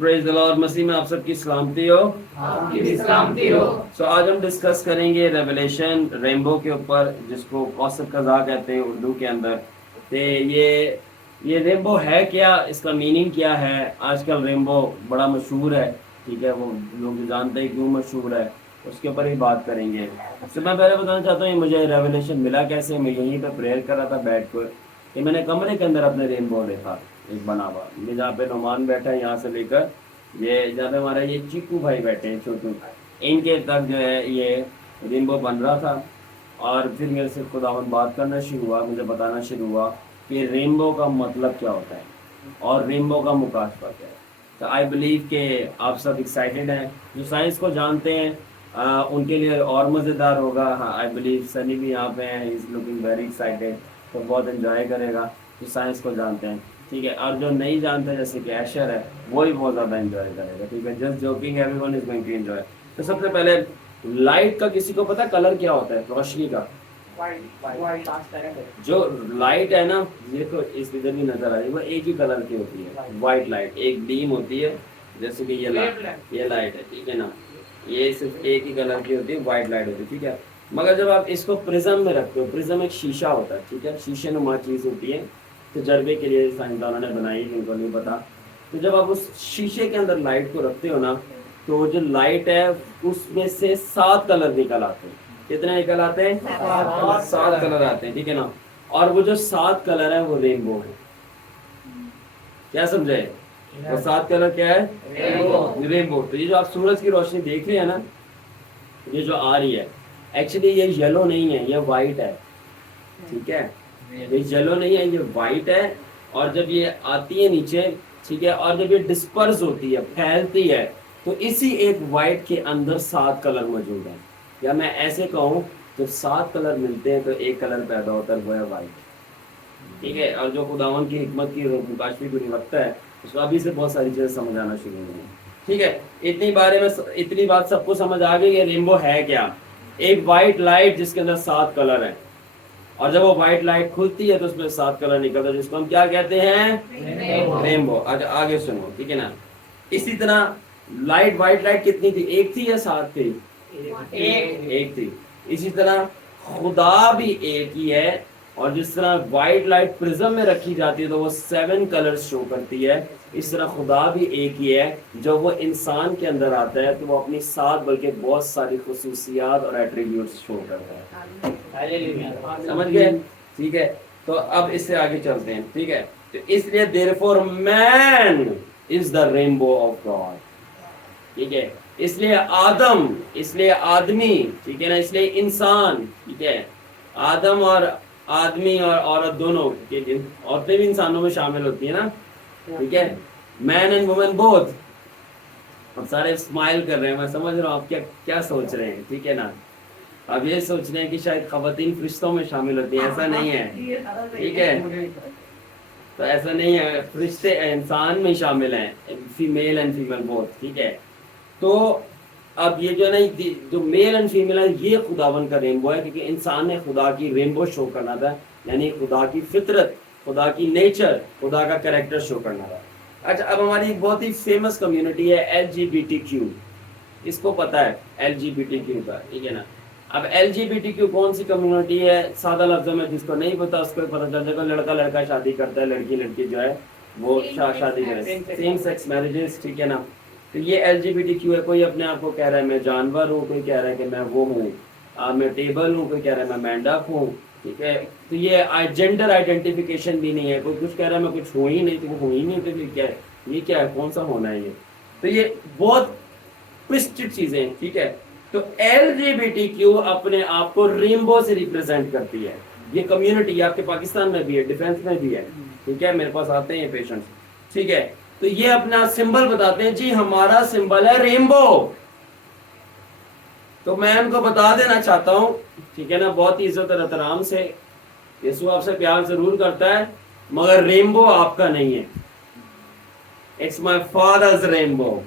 پریز دی lord, مسیح میں آپ سب کی سلامتی ہو، آپ کی بھی سلامتی ہو۔ سو آج ہم ڈسکس کریں گے ریولیشن رینبو کے اوپر، جس کو قوس قزح کہتے ہیں اردو کے اندر۔ کہ یہ رینبو ہے کیا، اس کا میننگ کیا ہے۔ آج کل رینبو بڑا مشہور ہے، ٹھیک ہے، وہ لوگ جانتے ہیں کیوں مشہور ہے، اس کے اوپر ہی بات کریں گے۔ تو میں پہلے بتانا چاہتا ہوں مجھے ریولیشن ملا کیسے۔ میں یہیں پہ پریئر کر رہا تھا بیٹھ کر کہ میں نے کمرے کے اندر اپنے رینبو دیکھا، ایک بنا ہوا، یہ جہاں پہ نعمان بیٹھا ہے، یہاں سے لے کر یہ جہاں پہ ہمارا یہ چیکو بھائی بیٹھے ہیں چھوٹو، ان کے تک جو ہے یہ رینبو بن رہا تھا۔ اور پھر میرے سے خداوند بات کرنا شروع ہوا، مجھے بتانا شروع ہوا کہ رینبو کا مطلب کیا ہوتا ہے اور رینبو کا مکاشفہ کیا ہے۔ تو آئی بلیو کہ آپ سب ایکسائٹیڈ ہیں، جو سائنس کو جانتے ہیں ان کے لیے اور مزیدار ہوگا۔ ہاں، آئی بلیو سنی بھی یہاں پہ ہیں، از لوکنگ ویری ایکسائٹیڈ، تو بہت انجوائے کرے گا جو سائنس کو جانتے ہیں، ٹھیک ہے۔ اور جو نہیں جانتے جیسے کہ ایشر ہے، وہی بہت زیادہ انجوائے کرے گا، ٹھیک ہے۔ Just joking, everyone is going to enjoy. تو سب سے پہلے لائٹ کا کسی کو پتا کلر کیا ہوتا ہے، روشنی کا؟ جو لائٹ ہے نا، یہ تو اس ادھر بھی نظر آ رہی ہے، وہ ایک ہی کلر کی ہوتی ہے، وائٹ لائٹ، ایک بیم ہوتی ہے، جیسے کہ یہ لائٹ ہے، ٹھیک ہے نا، یہ صرف ایک ہی کلر کی ہوتی ہے، وائٹ لائٹ ہوتی ہے، ٹھیک ہے۔ مگر جب آپ اس کو پرزم میں رکھتے ہو، پرزم ایک شیشہ ہوتا ہے، ٹھیک ہے، شیشے نما چیز ہوتی ہے، تجربے کے لیے سائنسدانوں نے بنائی، ان کو نہیں پتا۔ تو جب آپ اس شیشے کے اندر لائٹ کو رکھتے ہو نا، تو جو لائٹ ہے اس میں سے 7 کلر نکل آتے ہیں۔ کتنے نکل آتے ہیں؟ 7 کلر آتے ہیں، ٹھیک ہے نا۔ اور وہ جو 7 کلر ہے وہ رینبو ہے۔ کیا سمجھے؟ وہ 7 کلر کیا ہے؟ رینبو۔ تو یہ جو آپ سورج کی روشنی دیکھ رہے ہیں نا، یہ جو آ رہی ہے، ایکچولی یہ یلو نہیں ہے، یہ وائٹ ہے، ٹھیک ہے، یہ یلو نہیں ہے، یہ وائٹ ہے۔ اور جب یہ آتی ہے نیچے، ٹھیک ہے، اور جب یہ ڈسپرس ہوتی ہے، پھیلتی ہے، تو اسی ایک وائٹ کے اندر 7 کلر موجود ہیں۔ یا میں ایسے کہوں، جب 7 کلر ملتے ہیں تو ایک کلر پیدا ہوتا ہے، وہ ہے وائٹ، ٹھیک ہے۔ اور جو خداوند کی حکمت کی مکاشفی کو رکھتا ہے، اس کو ابھی سے بہت ساری چیزیں سمجھ آنا شروع ہوئی ہیں، ٹھیک ہے۔ اتنی بات سب کو سمجھ آ گئی کہ رینبو ہے کیا۔ ایک وائٹ لائٹ جس کے اندر 7 کلر ہیں، اور جب وہ وائٹ لائٹ کھلتی ہے تو اس میں 7 کلر نکلتا ہے، جس کو ہم کیا کہتے ہیں؟ رینبو۔ آگے سنو، ٹھیک ہے نا۔ اسی طرح وائٹ لائٹ کتنی تھی؟ ایک تھی یا 7 تھی؟ ایک تھی۔ اسی طرح خدا بھی ایک ہی ہے، اور جس طرح وائٹ لائٹ پرزم میں رکھی جاتی ہے تو وہ 7 کلرز شو کرتی ہے، اس طرح خدا بھی ایک ہی ہے۔ جب وہ انسان کے اندر آتا ہے تو وہ اپنی 7 بلکہ بہت ساری خصوصیات اور ایٹریبیوٹس شو کرتا ہے۔ سمجھ گئے؟ ٹھیک ہے۔ تو اب اس سے آگے چلتے ہیں، ٹھیک ہے۔ تو اس لیے therefore man is the rainbow of God، ٹھیک ہے۔ اس لیے آدم، اس لیے آدمی، ٹھیک ہے نا، اس لیے انسان، ٹھیک ہے، آدم اور آدمی اور عورت دونوں، عورتیں بھی انسانوں میں شامل ہوتی ہیں نا، ٹھیک ہے، مین اینڈ وومن بوتھ۔ اب سارے اسمائل کر رہے ہیں، میں سمجھ رہا ہوں آپ کیا سوچ رہے ہیں، ٹھیک ہے نا۔ اب یہ سوچ رہے ہیں کہ شاید خواتین فرشتوں میں شامل ہوتی ہیں، ایسا نہیں ہے، ٹھیک ہے۔ تو ایسا نہیں ہے، فرشتے انسان میں شامل ہیں، فیمیل اینڈ فیمیل بوتھ، ٹھیک ہے۔ تو اب یہ جو ہے نا، جو میل اینڈ فیمیل ہے، یہ خداون کا رینبو ہے، کیونکہ انسان نے خدا کی رینبو شو کرنا تھا، یعنی خدا کی فطرت، خدا کی نیچر، خدا کا کریکٹر شو کرنا تھا۔ اچھا، اب ہماری ایک بہت ہی فیمس کمیونٹی ہے LGBTQ، اس کو پتا ہے LGBTQ کا، ٹھیک ہے نا۔ اب LGBTQ کون سی کمیونٹی ہے؟ سادہ لفظوں میں جس کو نہیں پتا اس کو پتہ چل جائے گا، لڑکا لڑکا شادی کرتا ہے، لڑکی لڑکی جو ہے وہ شادی کرے، سیم سیکس میرجز، ٹھیک ہے نا۔ تو یہ LGBTQ ہے۔ کوئی اپنے آپ کو کہہ رہا ہے میں جانور ہوں، کوئی کہہ رہا ہے کہ میں وہ ہوں، میں ٹیبل ہوں، کوئی کہہ رہا ہے میں مینڈک ہوں، ٹھیک ہے۔ تو یہ جینڈر آئیڈینٹیفیکیشن بھی نہیں ہے، کوئی کچھ کہہ رہا ہے میں کچھ ہوں ہی نہیں، تو وہ ہوں ہی نہیں، تو یہ کیا ہے، کون سا ہونا ہے یہ؟ تو یہ بہت ٹوسٹڈ چیزیں ہیں، ٹھیک ہے۔ تو LGBTQ اپنے آپ کو رینبو سے ریپرزینٹ کرتی ہے۔ یہ کمیونٹی آپ کے پاکستان میں بھی ہے، ڈیفینس میں بھی ہے، ٹھیک ہے، میرے پاس آتے ہیں پیشنٹس، ٹھیک ہے۔ تو یہ اپنا سمبل بتاتے ہیں، جی ہمارا سمبل ہے رینبو۔ تو میں ان کو بتا دینا چاہتا ہوں، ٹھیک ہے نا، بہت ہی عزت اور احترام سے، یسوع آپ سے پیار ضرور کرتا ہے، مگر رینبو آپ کا نہیں ہے۔ اٹس مائی فادرز رینبو،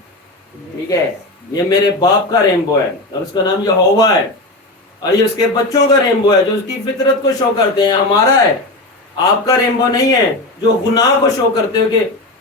ٹھیک ہے، یہ میرے باپ کا رینبو ہے، اور اس کا نام یہوہ ہے، اور یہ اس کے بچوں کا رینبو ہے جو اس کی فطرت کو شو کرتے ہیں، ہمارا ہے، آپ کا رینبو نہیں ہے جو گناہ کو شو کرتے ہو کہ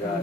God,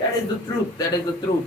That is the truth, that is the truth,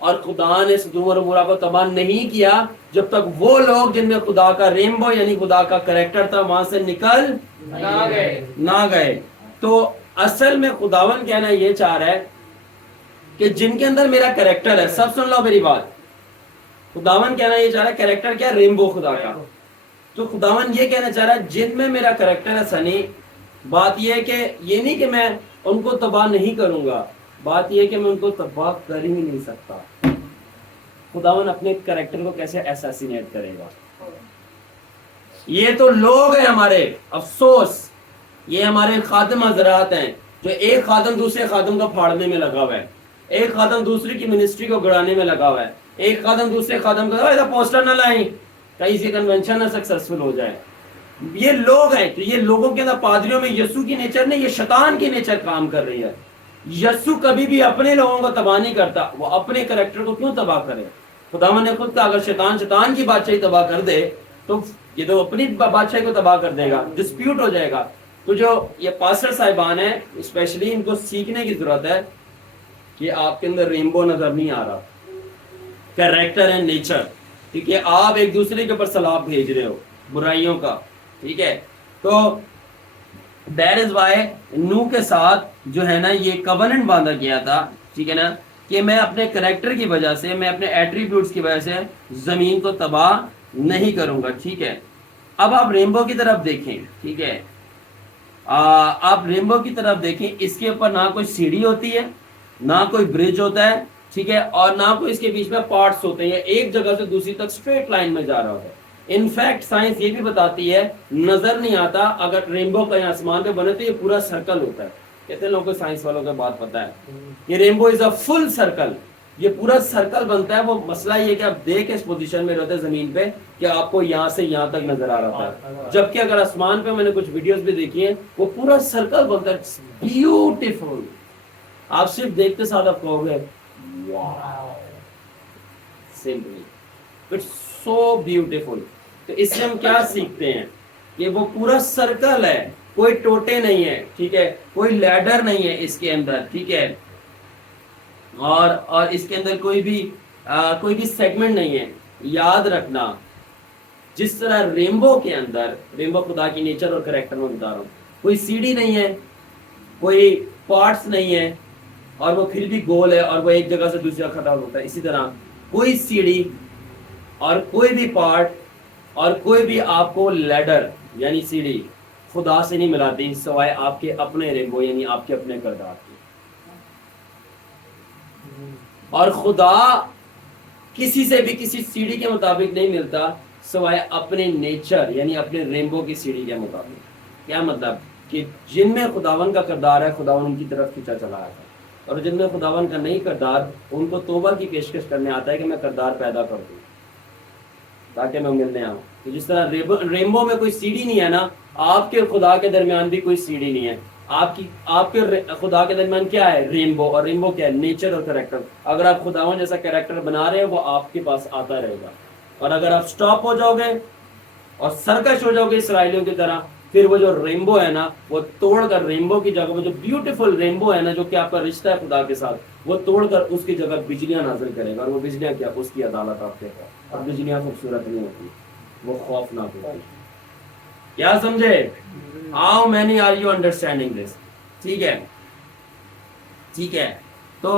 اور خدا نے سدوم اور عمورہ کو تباہ نہیں کیا جب تک وہ لوگ جن میں خدا کا رینبو یعنی خدا کا کریکٹر تھا وہاں سے نکل نہ گئے. تو اصل میں خداون کہنا یہ چاہ رہا ہے کہ جن کے اندر میرا کریکٹر ہے, سب سن لو میری بات, خداون کہنا یہ چاہ رہا ہے کریکٹر کیا, رینبو خدا کا. تو خداون یہ کہنا چاہ رہا ہے جن میں میرا کریکٹر ہے سنی, بات یہ ہے کہ یہ نہیں کہ میں ان کو تباہ نہیں کروں گا, بات یہ ہے کہ میں ان کو تباہ کر ہی نہیں سکتا. خداون اپنے کریکٹر کو کیسے اساسینیٹ کرے گا؟ یہ تو لوگ ہیں ہمارے, افسوس یہ ہمارے خادم حضرات ہیں جو ایک خادم دوسرے خادم کو پھاڑنے میں لگا ہوا ہے, ایک خادم دوسری کی منسٹری کو گڑانے میں لگا ہوا ہے, ایک خادم دوسرے خادم کو پوسٹر نہ لائیں کہیں سے کنونشن نہ سکسیسفل ہو جائے. یہ لوگ ہیں, تو یہ لوگوں کے اندر پادریوں میں یسوع کی نیچر نہیں, یہ شیطان کی نیچر کام کر رہی ہے. یسوع کبھی بھی اپنے لوگوں کو تباہ نہیں کرتا, وہ اپنے کریکٹر کو کیوں تباہ کرے؟ خداوند نے خود کہا اگر شیطان کی بادشاہی تباہ کر دے تو یہ تو اپنی بادشاہی کو تباہ کر دے گا, ڈسپیوٹ ہو جائے گا. تو جو یہ پاسٹر صاحبان ہیں اسپیشلی ان کو سیکھنے کی ضرورت ہے کہ آپ کے اندر رینبو نظر نہیں آ رہا, کریکٹر اینڈ نیچر, ٹھیک ہے, آپ ایک دوسرے کے اوپر سلاب بھیج رہے ہو برائیوں کا, ٹھیک ہے. تو دیٹ از وائی نوح کے ساتھ جو ہے نا یہ کوننٹ باندھا گیا تھا, ٹھیک ہے نا, کہ میں اپنے کریکٹر کی وجہ سے, میں اپنے ایٹریبیوٹس کی وجہ سے زمین کو تباہ نہیں کروں گا, ٹھیک ہے. اب آپ رینبو کی طرف دیکھیں, ٹھیک ہے, آپ رینبو کی طرف دیکھیں, اس کے اوپر نہ کوئی سیڑھی ہوتی ہے, نہ کوئی برج ہوتا ہے, ٹھیک ہے, اور نہ کوئی اس کے بیچ میں پارٹس ہوتے ہیں, ایک جگہ سے دوسری تک اسٹریٹ لائن میں جا رہا ہوتا ہے. انفیکٹ سائنس یہ بھی بتاتی ہے نظر نہیں آتا اگر رینبو کہیں آسمان پہ بنے تو یہ پورا سرکل ہوتا ہے. کہتے لوگوں کو سائنس والوں کو بات پتا ہے, یہ رینبو از اے فل سرکل, یہ پورا سرکل بنتا ہے. وہ مسئلہ یہ کہ آپ دیکھ اس پوزیشن میں رہتے ہیں زمین پہ کہ آپ کو یہاں سے یہاں تک نظر آ رہا ہے, جبکہ اگر آسمان پہ میں نے کچھ ویڈیوز بھی دیکھی ہیں وہ پورا سرکل بنتا ہے, بیوٹیفل. آپ صرف دیکھتے ساتھ آپ کہو گے واو, سمپلی اٹس سو بیوٹیفل. تو اس سے ہم کیا سیکھتے ہیں کہ وہ پورا سرکل ہے, کوئی ٹوٹے نہیں ہے, ٹھیک ہے, کوئی لیڈر نہیں ہے اس کے اندر, ٹھیک ہے, اور اس کے اندر کوئی بھی سیگمنٹ نہیں ہے. یاد رکھنا جس طرح رینبو کے اندر, رینبو خدا کی نیچر اور کریکٹر میں بتا رہا ہوں, کوئی سیڑھی نہیں ہے, کوئی پارٹس نہیں ہے, اور وہ پھر بھی گول ہے اور وہ ایک جگہ سے دوسری جگہ کھڑا ہوتا ہے. اسی طرح کوئی سیڑھی اور کوئی بھی پارٹ اور کوئی بھی آپ کو لیڈر یعنی سیڑھی خدا سے نہیں ملاتی سوائے آپ کے اپنے رینبو یعنی آپ کے اپنے کردار کی. اور خدا کسی سے بھی کسی سیڑھی کے مطابق نہیں ملتا سوائے اپنے نیچر یعنی اپنے رینبو کی سیڑھی کے مطابق. کیا مطلب کہ جن میں خداون کا کردار ہے خداون ان کی طرف کھینچا چلا آتا ہے, اور جن میں خداون کا نہیں کردار ان کو توبہ کی پیشکش کرنے آتا ہے کہ میں کردار پیدا کر دوں تاکہ میں ملنے آؤں. تو جس طرح رینبو میں کوئی سیڑھی نہیں ہے نا, آپ کے خدا کے درمیان بھی کوئی سیڑھی نہیں ہے. آپ کے خدا کے درمیان کیا ہے؟ رینبو. اور رینبو کیا ہے؟ نیچر اور کریکٹر. اگر آپ خداون جیسا کریکٹر بنا رہے ہیں وہ آپ کے پاس آتا رہے گا, اور اگر آپ سٹاپ ہو جاؤ گے اور سرکش ہو جاؤ گے اسرائیلیوں کی طرح, پھر وہ جو رینبو ہے نا وہ توڑ کر رینبو کی جگہ, وہ جو بیوٹیفل رینبو ہے نا جو کہ آپ کا رشتہ ہے خدا کے ساتھ, وہ توڑ کر اس کی جگہ بجلیاں نازل کرے گا. اور وہ بجلیاں کیا؟ اس کی عدالت آپ کے پاس. اور بجلیاں خوبصورت نہیں ہوتی, وہ خوفناک ہوتی. کیا سمجھے؟ How many are you understanding this? ٹھیک ہے, ٹھیک ہے. تو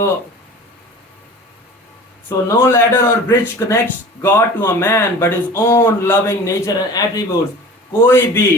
so no ladder or bridge connects God to a man but his own loving nature and attributes. کوئی بھی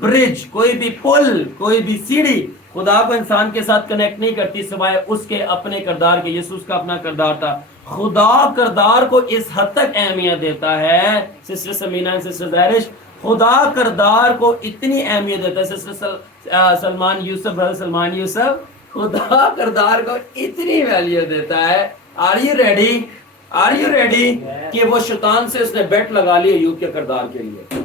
برج, کوئی بھی پل, کوئی بھی سیڑھی خدا کو انسان کے ساتھ کنیکٹ نہیں کرتی سوائے اس کے اپنے کردار کے. یسوع کا اپنا کردار تھا. خدا کردار کو اس حد تک اہمیت دیتا ہے, sister Samina and sister Zahrish, خدا کردار کو اتنی اہمیت دیتا ہے. سسٹر سلمان یوسف, برادر سلمان یوسف, خدا کردار کو اتنی ویلیو دیتا ہے. Are you ready? Are you ready کہ وہ شیطان سے اس نے بیٹ لگا لی ایوب کے کردار کے لیے.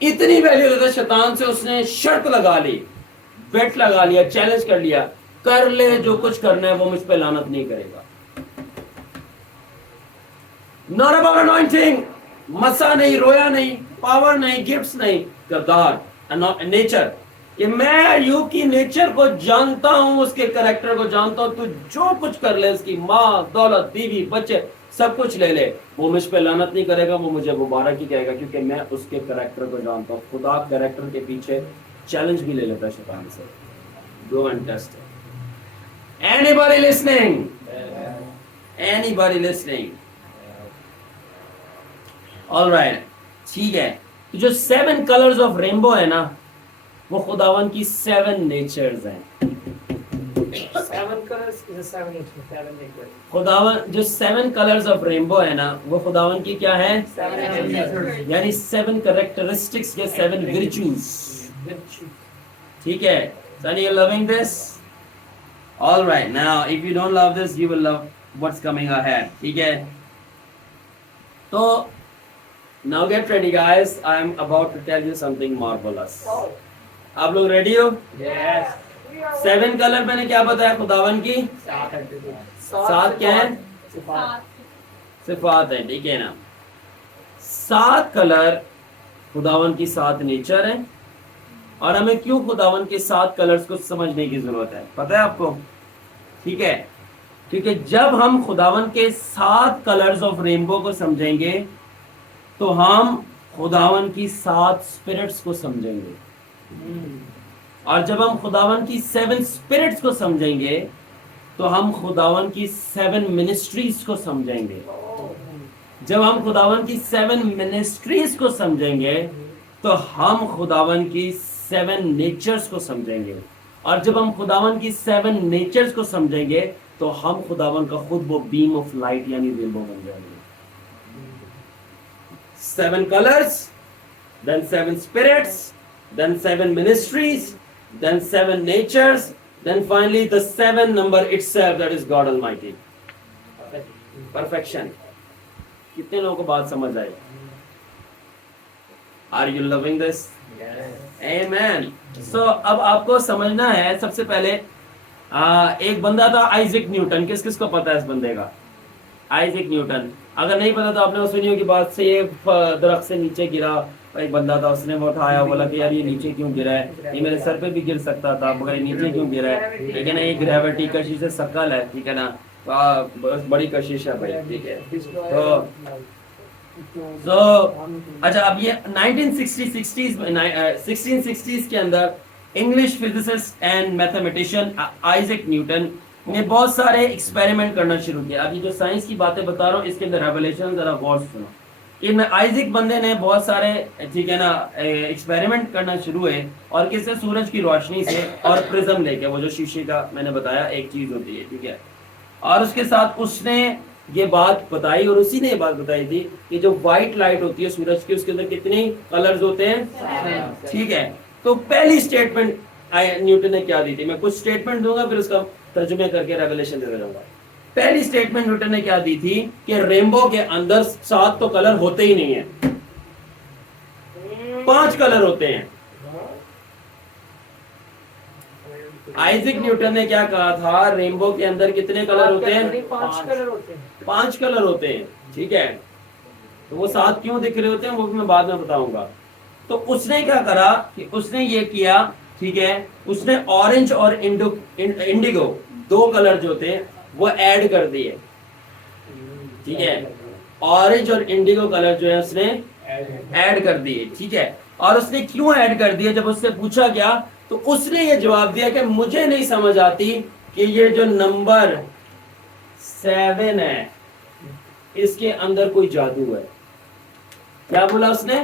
اتنی ویلیو دیتا ہے شیطان سے اس نے شرط لگا لی, بیٹ لگا لیا, چیلنج کر لیا, کر لے جو کچھ کرنا ہے, وہ مجھ پہ لعنت نہیں کرے گا. Not about anointing, مسا نہیں, رویا نہیں, پاور نہیں, گفٹس نہیں, کردار, نیچر. کہ میں ایوب کی نیچر کو جانتا ہوں, اس کے کریکٹر کو جانتا ہوں, تو جو کچھ کر لے, اس کی ماں, دولت, بیوی, بچے, سب کچھ لے لے, وہ مجھ پہ لعنت نہیں کرے گا, وہ مجھے مبارک ہی کہے گا, کیونکہ میں اس کے کریکٹر کو جانتا ہوں. خدا کریکٹر کے پیچھے چیلنج بھی لے لیتا ہے شیطان سے. Go and test it. Anybody listening? Anybody listening? All right. ٹھیک ہے. جو 7 colors of rainbow ہے نا, وہ خداون کی 7 نیچرز ہیں. 7 colors is a 7 nature. خداون جو 7 colors of rainbow ہے نا, وہ خداون کی کیا ہے؟ 7 natures. یعنی 7 characteristics یا 7 virtues. ٹھیک ہے. Sunny, you loving this? All right. Now, if you don't love this, you will love what's coming ahead. ٹھیک ہے. تو now get ready, guys. I am about to tell you something marvelous. آپ لوگ ready ہو؟ Yes. 7 colour میں نے کیا بتایا خداون کی؟ 7 کیا ہیں؟ صفات ہیں. ٹھیک ہے نا. 7 کلر خداون کی 7 نیچر ہیں. اور ہمیں کیوں خداون کے 7 کلرز کو سمجھنے کی ضرورت ہے پتہ ہے آپ کو؟ ٹھیک ہے. کیونکہ جب ہم خداون کے 7 کلرز آف رینبو کو سمجھیں گے تو ہم خداون کی 7 اسپرٹس کو سمجھیں گے. اور جب ہم خداون کی 7 اسپرٹس کو سمجھیں گے تو ہم خداون کی 7 منسٹریز کو سمجھیں گے. جب ہم خداون کی 7 منسٹریز کو سمجھیں گے تو ہم خداون کی 7 نیچرز کو سمجھیں گے. اور جب ہم خداون کی 7 نیچرز کو سمجھیں گے تو ہم خداون کا خود وہ بیم آف لائٹ یعنی رینبو بن جائیں گے. 7 colors, then 7 spirits, then 7 ministries, then 7 natures, then finally the 7 number itself, that is God Almighty. Perfection. کتنے لوگوں کو بات سمجھ آئی؟ Are you loving this? Yes. Amen. So اب آپ کو سمجھنا ہے سب سے پہلے ایک بندہ تھا آئزک نیوٹن. کس کس کو پتا ہے اس بندے کا؟ Isaac Newton. اگر نہیں پتا تو آپ نے سنی ہوگی بات سے, یہ درخت سے نیچے گرا, ایک بندہ تھا, اس نے وہ اٹھایا, بولا کہ یار یہ نیچے کیوں گرا ہے, یہ میرے سر پہ بھی گر سکتا تھا مگر یہ نیچے کیوں گرا ہے. ٹھیک ہے نا. یہ گریویٹی کشش سے شکل ہے. ٹھیک ہے نا. بڑی کشش ہے بھائی. ٹھیک ہے. تو اچھا اب یہ 1660s کے اندر English physicist and mathematician Isaac Newton نے بہت سارے ایکسپیریمنٹ کرنا شروع کیا. اب یہ جو سائنس کی باتیں بتا رہا ہوں اس کے اندر ریولیشن ذرا غور سے سنو. ان آئزک بندے نے بہت سارے ٹھیک ہے نا ایکسپیریمنٹ کرنا شروع ہوئے, اور کس سے؟ سورج کی روشنی سے اور پرزم لے کے, وہ جو شیشے کا میں نے بتایا ایک چیز ہوتی ہے. ٹھیک ہے. اور اس کے ساتھ اس نے یہ بات بتائی, اور اسی نے یہ بات بتائی تھی کہ جو وائٹ لائٹ ہوتی ہے سورج کی, اس کے اندر کتنے کلرز ہوتے ہیں. ٹھیک ہے. تو پہلی اسٹیٹمنٹ نیوٹن نے کیا دی تھی؟ میں کچھ اسٹیٹمنٹ دوں گا پھر اس کا ترجمے کر کے ریولیشن دے جاؤں گا. پہلی اسٹیٹمنٹ نیوٹن نے کیا دی تھی کہ رینبو کے اندر 7 تو کلر ہوتے ہی نہیں ہیں, 5 کلر ہوتے ہیں. آئزک نیوٹن نے کیا کہا تھا؟ رینبو کے اندر کتنے کلر ہوتے ہیں؟ 5 کلر ہوتے ہیں. ٹھیک ہے. تو وہ 7 کیوں دکھ رہے ہوتے ہیں وہ بھی میں بعد میں بتاؤں گا. تو اس نے کیا کرا کہ اس نے یہ کیا, ٹھیک ہے, اس نے اورنج اور انڈیگو 2 کلر جو تھے وہ ایڈ کر دیے. ٹھیک ہے. اورنج اور انڈیگو کلر جو ہے اس نے ایڈ کر دیے. ٹھیک ہے. اور اس نے کیوں ایڈ کر دیے؟ جب اس سے پوچھا گیا تو اس نے یہ جواب دیا کہ مجھے نہیں سمجھ آتی کہ یہ جو نمبر 7 ہے اس کے اندر کوئی جادو ہے. کیا بولا اس نے؟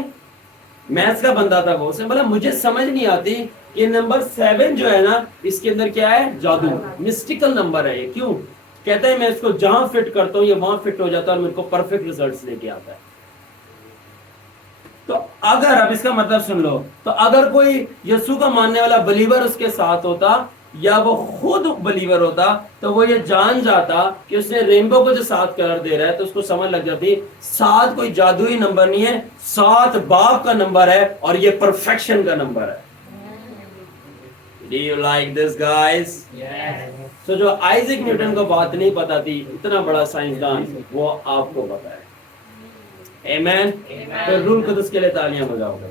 میتھس کا بندہ تھا وہ. اس نے بولا مجھے سمجھ نہیں آتی یہ نمبر 7 جو ہے نا اس کے اندر کیا ہے؟ جادو, مسٹیکل نمبر ہے یہ. کیوں؟ کہتا ہے میں اس کو جہاں فٹ کرتا ہوں یہ وہاں فٹ ہو جاتا ہے اور میرے کو پرفیکٹ ریزلٹس لے کے آتا ہے. تو اگر اب اس کا مطلب سن لو, تو اگر کوئی یسوع کا ماننے والا بلیور اس کے ساتھ ہوتا یا وہ خود بلیور ہوتا تو وہ یہ جان جاتا کہ اس نے رینبو کو جو 7 کلر دے رہا ہے تو اس کو سمجھ لگ جاتی 7 کوئی جادوئی نمبر نہیں ہے, 7 باپ کا نمبر ہے اور یہ پرفیکشن کا نمبر ہے. Do you like this guys? Yes. So جو آئزک نیوٹن کو بات نہیں پتا تھی, اتنا بڑا سائنسدان, وہ آپ کو پتا ہے. Amen. تو روح القدس کے لیے تالیاں بجاؤ گے.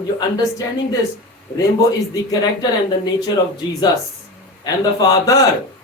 You understanding this? Rainbow is the character and the nature of Jesus and the Father.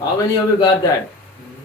How many of you got that?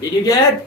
Did you get?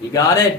You got it?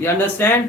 You understand?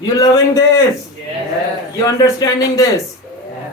You loving this? Yes. You understanding this? Yes.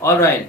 All right.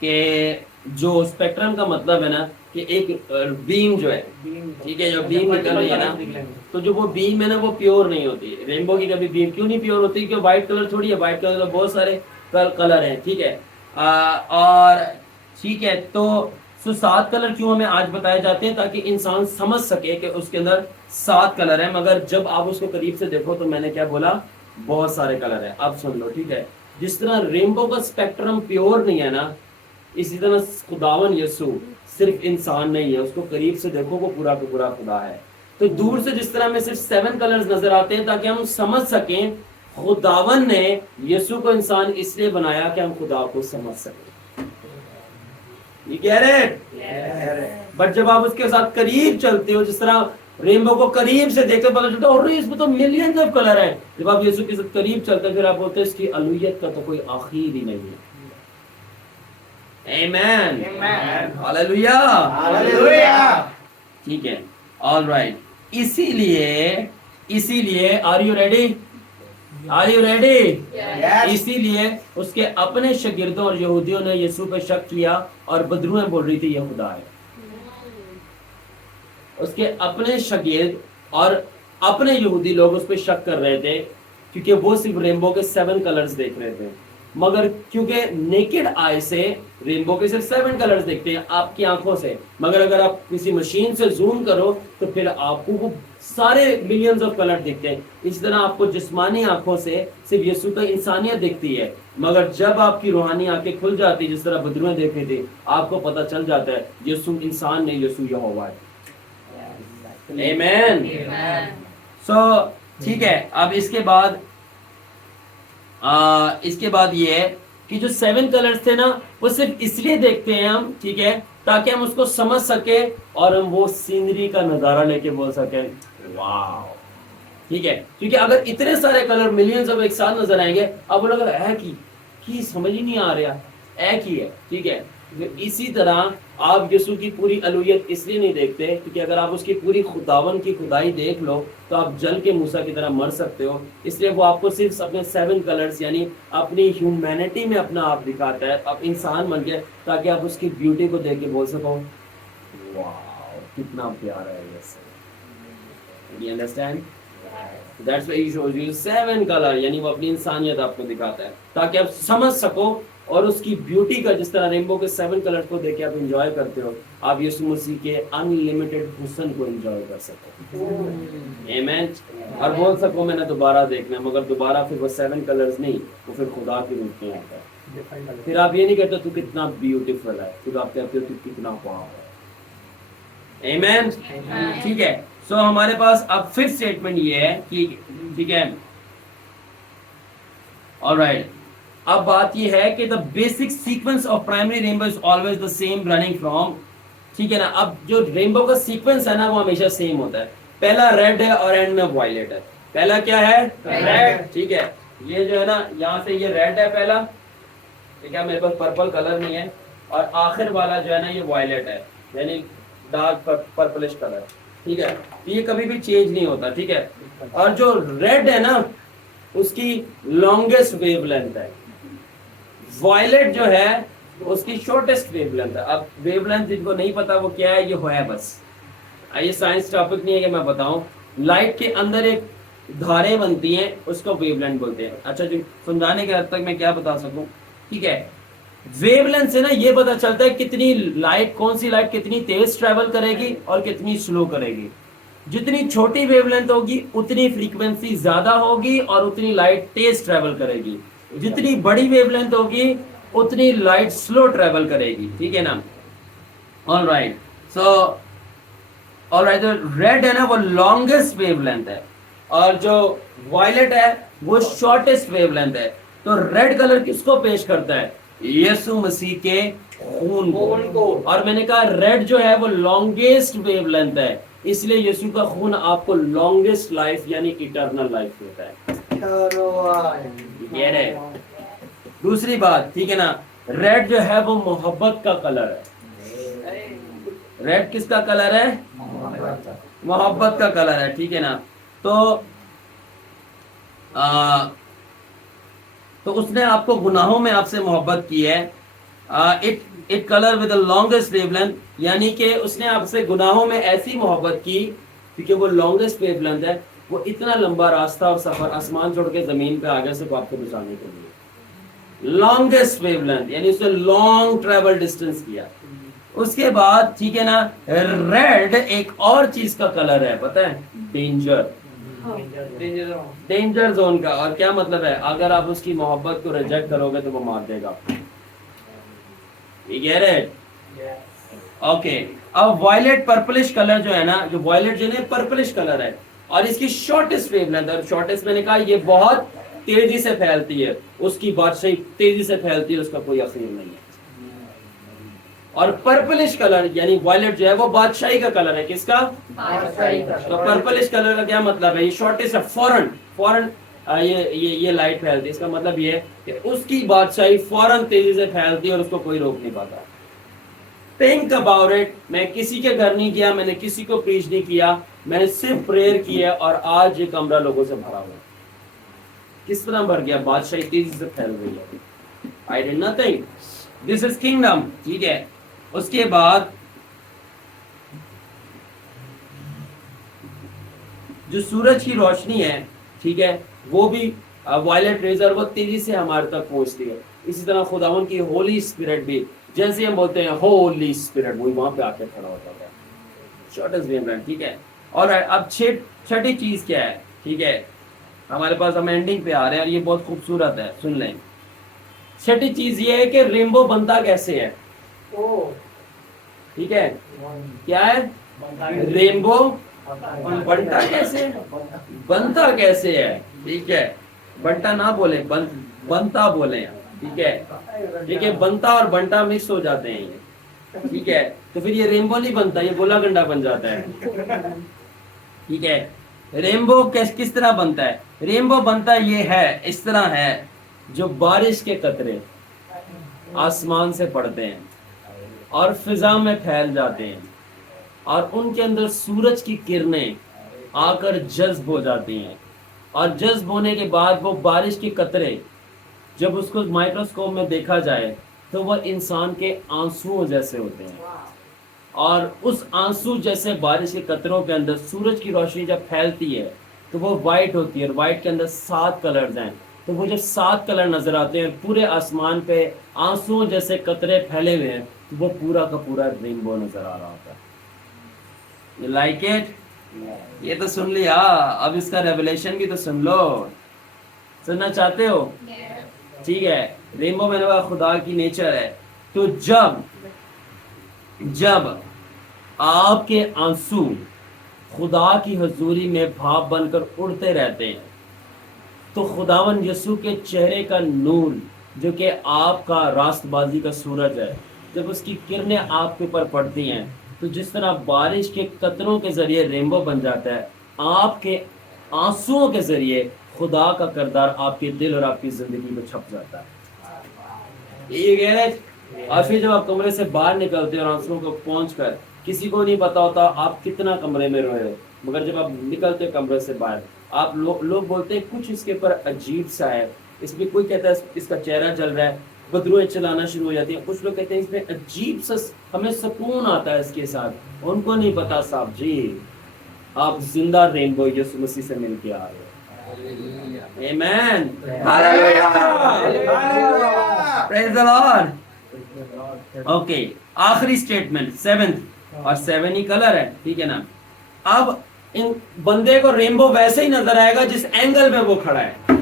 کہ جو spectrum کا مطلب ہے نا کہ ایک بیم جو ہے، ٹھیک ہے، جو بیم نکل رہی ہے نا، تو جو وہ بیم ہے نا وہ پیور نہیں ہوتی. رینبو کی کبھی بیم کیوں نہیں پیور ہوتی؟ کیونکہ وائٹ کلر تھوڑی ہے، وائٹ کلر میں بہت سارے کلر ہیں، ٹھیک ہے. اور ٹھیک ہے، تو 7 کلر کیوں ہمیں آج بتائے جاتے ہیں؟ تاکہ انسان سمجھ سکے کہ اس کے اندر 7 کلر ہیں. مگر جب آپ اس کو قریب سے دیکھو تو میں نے کیا بولا؟ بہت سارے کلر ہیں. اب سن لو، ٹھیک ہے. جس طرح رینبو کا اسپیکٹرم پیور نہیں ہے نا، اسی طرح خداون یسوع صرف انسان نہیں ہے. اس کو قریب سے دیکھو، وہ پورا کا پورا خدا ہے. تو دور سے جس طرح ہمیں صرف 7 کلرز نظر آتے ہیں تاکہ ہم سمجھ سکیں خداون نے یسوع کو انسان اس لیے بنایا کہ ہم خدا کو سمجھ سکیں. یہ کہہ رہے بٹ جب آپ اس کے ساتھ قریب چلتے ہو، جس طرح رینبو کو قریب سے دیکھتے پتہ چلتا ہے اور اس میں تو ملینز آف کلر ہیں. جب آپ یسوع کے ساتھ قریب چلتے ہیں پھر آپ بولتے ہیں اس کی الوہیت کا تو کوئی آخر ہی نہیں ہے. آمین، ہاللویا، ہاللویا. ٹھیک ہے، آل رائٹ. اسی لیے are you ready? Are you ready? اسی لیے اس کے اپنے شاگردوں اور یہودیوں نے یسوع پہ شک کیا اور بدرویں بول رہی تھی یہ خدا ہے. اس کے اپنے شاگرد اور اپنے یہودی لوگ اس پہ شک کر رہے تھے کیونکہ وہ صرف رینبو کے 7 کلرز دیکھ رہے تھے. مگر کیونکہ نیکڈ آئی سے رینبو کے صرف 7 کلرز دیکھتے ہیں آپ کی آنکھوں سے، مگر اگر آپ کسی مشین سے زوم کرو تو پھر آپ کو وہ سارے ملینز آف کلر دکھتے ہیں. اس طرح آپ کو جسمانی آنکھوں سے صرف یسوع کا انسانیت دکھتی ہے، مگر جب آپ کی روحانی آنکھیں کھل جاتی جس طرح بدرویں دیکھ رہی تھی، آپ کو پتہ چل جاتا ہے یسوع انسان نہیں، یسوع یہوہ ہے. آمین. سو ٹھیک ہے. اب اس کے بعد یہ ہے کہ جو 7 کلرز تھے نا وہ صرف اس لیے دیکھتے ہیں ہم، ٹھیک ہے، تاکہ ہم اس کو سمجھ سکیں اور ہم وہ سینری کا نظارہ لے کے بول سکیں واو. ٹھیک ہے، کیونکہ اگر اتنے سارے کلر ملینز اب ایک ساتھ نظر آئیں گے، اب وہ لوگ ہے کی سمجھ ہی نہیں آ رہا، ایک ہی ہے. ٹھیک ہے، اسی طرح آپ یسوع کی پوری الوہیت اس لیے نہیں دیکھتے کیونکہ اگر آپ اس کی پوری خداون کی خدائی دیکھ لو تو آپ جل کے موسیٰ کی طرح مر سکتے ہو. اس لیے وہ آپ کو صرف اپنے 7 کلرز یعنی اپنی ہیومینٹی میں اپنا آپ دکھاتا ہے، آپ انسان بن کے، تاکہ آپ اس کی بیوٹی کو دیکھ کے بول سکو واو کتنا پیارا ہے یہ. You understand? That's why he shows you 7 color یعنی وہ اپنی انسانیت آپ کو دکھاتا ہے تاکہ آپ سمجھ سکو اور اس کی بیوٹی کا، جس طرح رینبو کے 7 کلر کو دیکھ کے آپ انجوائے کرتے ہو، آپ یسوع مسیح کے ان لمیٹڈ حسن کو انجوائے کر سکو. آمین. اور بول سکو میں نے دوبارہ دیکھنا، مگر دوبارہ پھر وہ 7 کلرز نہیں، وہ پھر خدا کے روپ میں آتا ہے. پھر آپ یہ نہیں کہتے تو کتنا بیوٹیفل ہے، پھر آپ کہتے ہو تو کتنا واو ہے. آمین. ٹھیک ہے. سو ہمارے پاس اب 5th اسٹیٹمنٹ یہ ہے کہ ٹھیک ہے، آلرائٹ. اب بات یہ ہے کہ the basic sequence of primary rainbow is always the same running from، ٹھیک ہے نا. اب جو رینبو کا سیکوینس ہے نا وہ ہمیشہ سیم ہوتا ہے. پہلا ریڈ ہے اور اینڈ میں وائلٹ ہے. پہلا کیا ہے؟ ریڈ. ٹھیک ہے، یہ جو ہے نا یہاں سے یہ ریڈ ہے پہلا، ٹھیک ہے، میرے پاس پرپل کلر نہیں ہے، اور آخر والا جو ہے نا یہ وائلٹ ہے یعنی ڈارک پرپلش کلر. ٹھیک ہے، یہ کبھی بھی چینج نہیں ہوتا. ٹھیک ہے، اور جو ریڈ ہے نا اس کی لانگیسٹ ویو لینتھ ہے، وائلٹ جو ہے اس کی شارٹیسٹ ویو لینتھ ہے. اب ویو لینتھ جن کو نہیں پتا وہ کیا ہے، یہ ہے بس، یہ سائنس ٹاپک نہیں ہے کہ میں بتاؤں. لائٹ کے اندر ایک دھاریں بنتی ہیں اس کو ویو لینتھ بولتے ہیں. اچھا جو سمجھانے کے حد تک میں کیا بتا سکوں، ٹھیک ہے، ویو لینتھ سے نا یہ پتا چلتا ہے کتنی لائٹ، کون سی لائٹ کتنی تیز ٹریول کرے گی اور کتنی سلو کرے گی. جتنی چھوٹی ویو لینتھ ہوگی اتنی فریکوینسی زیادہ ہوگی اور اتنی لائٹ تیز ٹریول کرے گی. جتنی بڑی ویو لینتھ ہوگی اتنی لائٹ سلو ٹریول کرے گی. ٹھیک ہے نا. All right. So all right, red ہے نا وہ لانگیسٹ ویو لینتھ ہے اور جو وائلٹ ہے وہ شارٹیسٹ ویو لینتھ ہے. تو ریڈ کلر کس کو پیش کرتا ہے؟ یسوع مسیح کے خون کو. اور میں نے کہا ریڈ جو ہے وہ لانگیسٹ ویو لینتھ ہے، اس لیے یسوع کا خون آپ کو لانگیسٹ لائف یعنی ایٹرنل لائف دیتا ہے. دوسری بات، ٹھیک ہے نا، ریڈ جو ہے وہ محبت کا کلر ہے. ریڈ کس کا کلر ہے؟ محبت کا کلر ہے. ٹھیک ہے نا. تو اس نے آپ کو گناہوں میں آپ سے محبت کی ہے it colour with the longest wavelength, یعنی کہ اس نے آپ سے گناہوں میں ایسی محبت کی کیونکہ وہ longest wavelength ہے, وہ اتنا لمبا راستہ اور سفر آسمان چھوڑ کے زمین پہ آگے سے آپ کو بچانے کے لیے. longest wavelength یعنی اس نے لانگ ٹریول ڈسٹینس کیا. اس کے بعد ٹھیک ہے نا, ریڈ ایک اور چیز کا کلر ہے, پتہ ہے, ڈینجر, ڈینجر زون کا. اور کیا مطلب ہے, اگر آپ اس کی محبت کو ریجیکٹ کرو گے تو وہ مار دے گا. You get it? اوکے. اب وائلٹ پرپلش کلر جو ہے نا, جو وائلٹ جو ہے پرپلش کلر ہے, اور اس کی شارٹیسٹ ویو لینتھ, اور شارٹیسٹ میں نے کہا یہ بہت تیزی سے پھیلتی ہے, اس کی بادشاہی تیزی سے پھیلتی ہے, اس کا کوئی اخیر نہیں ہے. اور پرپلش کلر یعنی وائلٹ جو ہے وہ بادشاہی کا کلر ہے. کس کا؟ تو پرپلش کلر کا کیا مطلب ہے, یہ شارٹیسٹ ہے, فوراً یہ لائٹ پھیلتی ہے. اس کا مطلب یہ ہے کہ اس کی بادشاہی فوراً تیزی سے پھیلتی ہے اور اس کو کوئی روک نہیں پاتا. Think about it. میں کسی کے گھر نہیں گیا, میں نے کسی کو پریچ نہیں کیا, میں نے صرف پریئر کی ہے, اور آج یہ کمرہ لوگوں سے بھرا ہوا ہے. کس طرح بھر گیا؟ بادشاہی تیزی سے پھیل رہی ہے. I did nothing. This is kingdom. ٹھیک ہے. اس کے بعد جو سورج کی روشنی ہے, ٹھیک ہے, وہ بھی وائلٹ ریزر وہ تیزی سے ہمارے تک پہنچتی ہے. اسی طرح خداوند کی ہولی اسپرٹ بھی, جیسے ہم بولتے ہیں ہولی اسپرٹ, وہی وہاں پہ آ کے کھڑا ہوتا ہے. شارٹیسٹ ویو لینتھ, ٹھیک ہے. اور اب چھٹی چیز کیا ہے, ٹھیک ہے, ہمارے پاس ہم اینڈنگ پہ آ رہے ہیں, اور یہ بہت خوبصورت ہے, سن لیں. چھٹی چیز یہ ہے کہ ریمبو بنتا کیسے ہے, ٹھیک ہے, کیا ہے ریمبو بنتا کیسے, بنتا کیسے ہے, ٹھیک ہے, بنتا نہ بولیں, بنتا بولیں, ٹھیک ہے, ٹھیک ہے. بنتا اور بنتا مکس ہو جاتے ہیں یہ, ٹھیک ہے, تو پھر یہ ریمبو نہیں بنتا, یہ گولا گنڈا بن جاتا ہے, ٹھیک ہے. ریمبو کس طرح بنتا ہے؟ ریمبو بنتا یہ ہے, اس طرح ہے, جو بارش کے قطرے آسمان سے پڑتے ہیں اور فضا میں پھیل جاتے ہیں, اور ان کے اندر سورج کی کرنیں آ کر جذب ہو جاتی ہیں, اور جذب ہونے کے بعد وہ بارش کے قطرے جب اس کو مائکروسکوپ میں دیکھا جائے تو وہ انسان کے آنسوؤں جیسے ہوتے ہیں. اور اس آنسو جیسے بارش کے قطروں کے اندر سورج کی روشنی جب پھیلتی ہے تو وہ وائٹ ہوتی ہے, اور وائٹ کے اندر 7 کلرز ہیں. تو وہ جب 7 کلر نظر آتے ہیں پورے آسمان پہ آنسوؤں جیسے قطرے پھیلے ہوئے ہیں, تو وہ پورا کا پورا رینبو نظر آ رہا ہوتا ہے. You like it? یہ تو سن لیا, اب اس کا ریولیشن بھی تو سن لو. سننا چاہتے ہو؟ ٹھیک ہے. رینبو میں نے کہا خدا کی نیچر ہے. تو جب آپ کے آنسو خدا کی حضوری میں بھاپ بن کر اڑتے رہتے ہیں, تو خداوند یسوع کے چہرے کا نور جو کہ آپ کا راست بازی کا سورج ہے, جب اس کی کرنیں آپ کے اوپر پڑتی ہیں, تو جس طرح بارش کے قطروں کے ذریعے رینبو بن جاتا ہے, آپ کے آنسوؤں کے ذریعے خدا کا کردار آپ کے دل اور آپ کی زندگی میں چھپ جاتا ہے. یہ کہہ رہے. اور پھر جب آپ کمرے سے باہر نکلتے اور آنسوؤں کو پہنچ کر, کسی کو نہیں پتا ہوتا آپ کتنا کمرے میں روئے ہو, مگر جب آپ نکلتے کمرے سے باہر, آپ لوگ بولتے ہیں کچھ اس کے اوپر عجیب سا ہے, اس میں کوئی کہتا ہے اس کا چہرہ جل رہا ہے, بدروئیں چلانا شروع ہو جاتی ہیں, کچھ لوگ کہتے ہیں اس میں عجیب سا ہمیں سکون آتا ہے اس کے ساتھ. ان کو نہیں پتا صاحب جی آپ زندہ رینبو یسوع مسیح سے مل کے آ رہے ہو. آمین, پریز دی لارڈ. اوکے, آخری اسٹیٹمنٹ 7th, اور 7 ہی کلر ہے, ٹھیک ہے نا. اب ان بندے کو رینبو ویسے ہی نظر آئے گا جس اینگل میں وہ کھڑا ہے.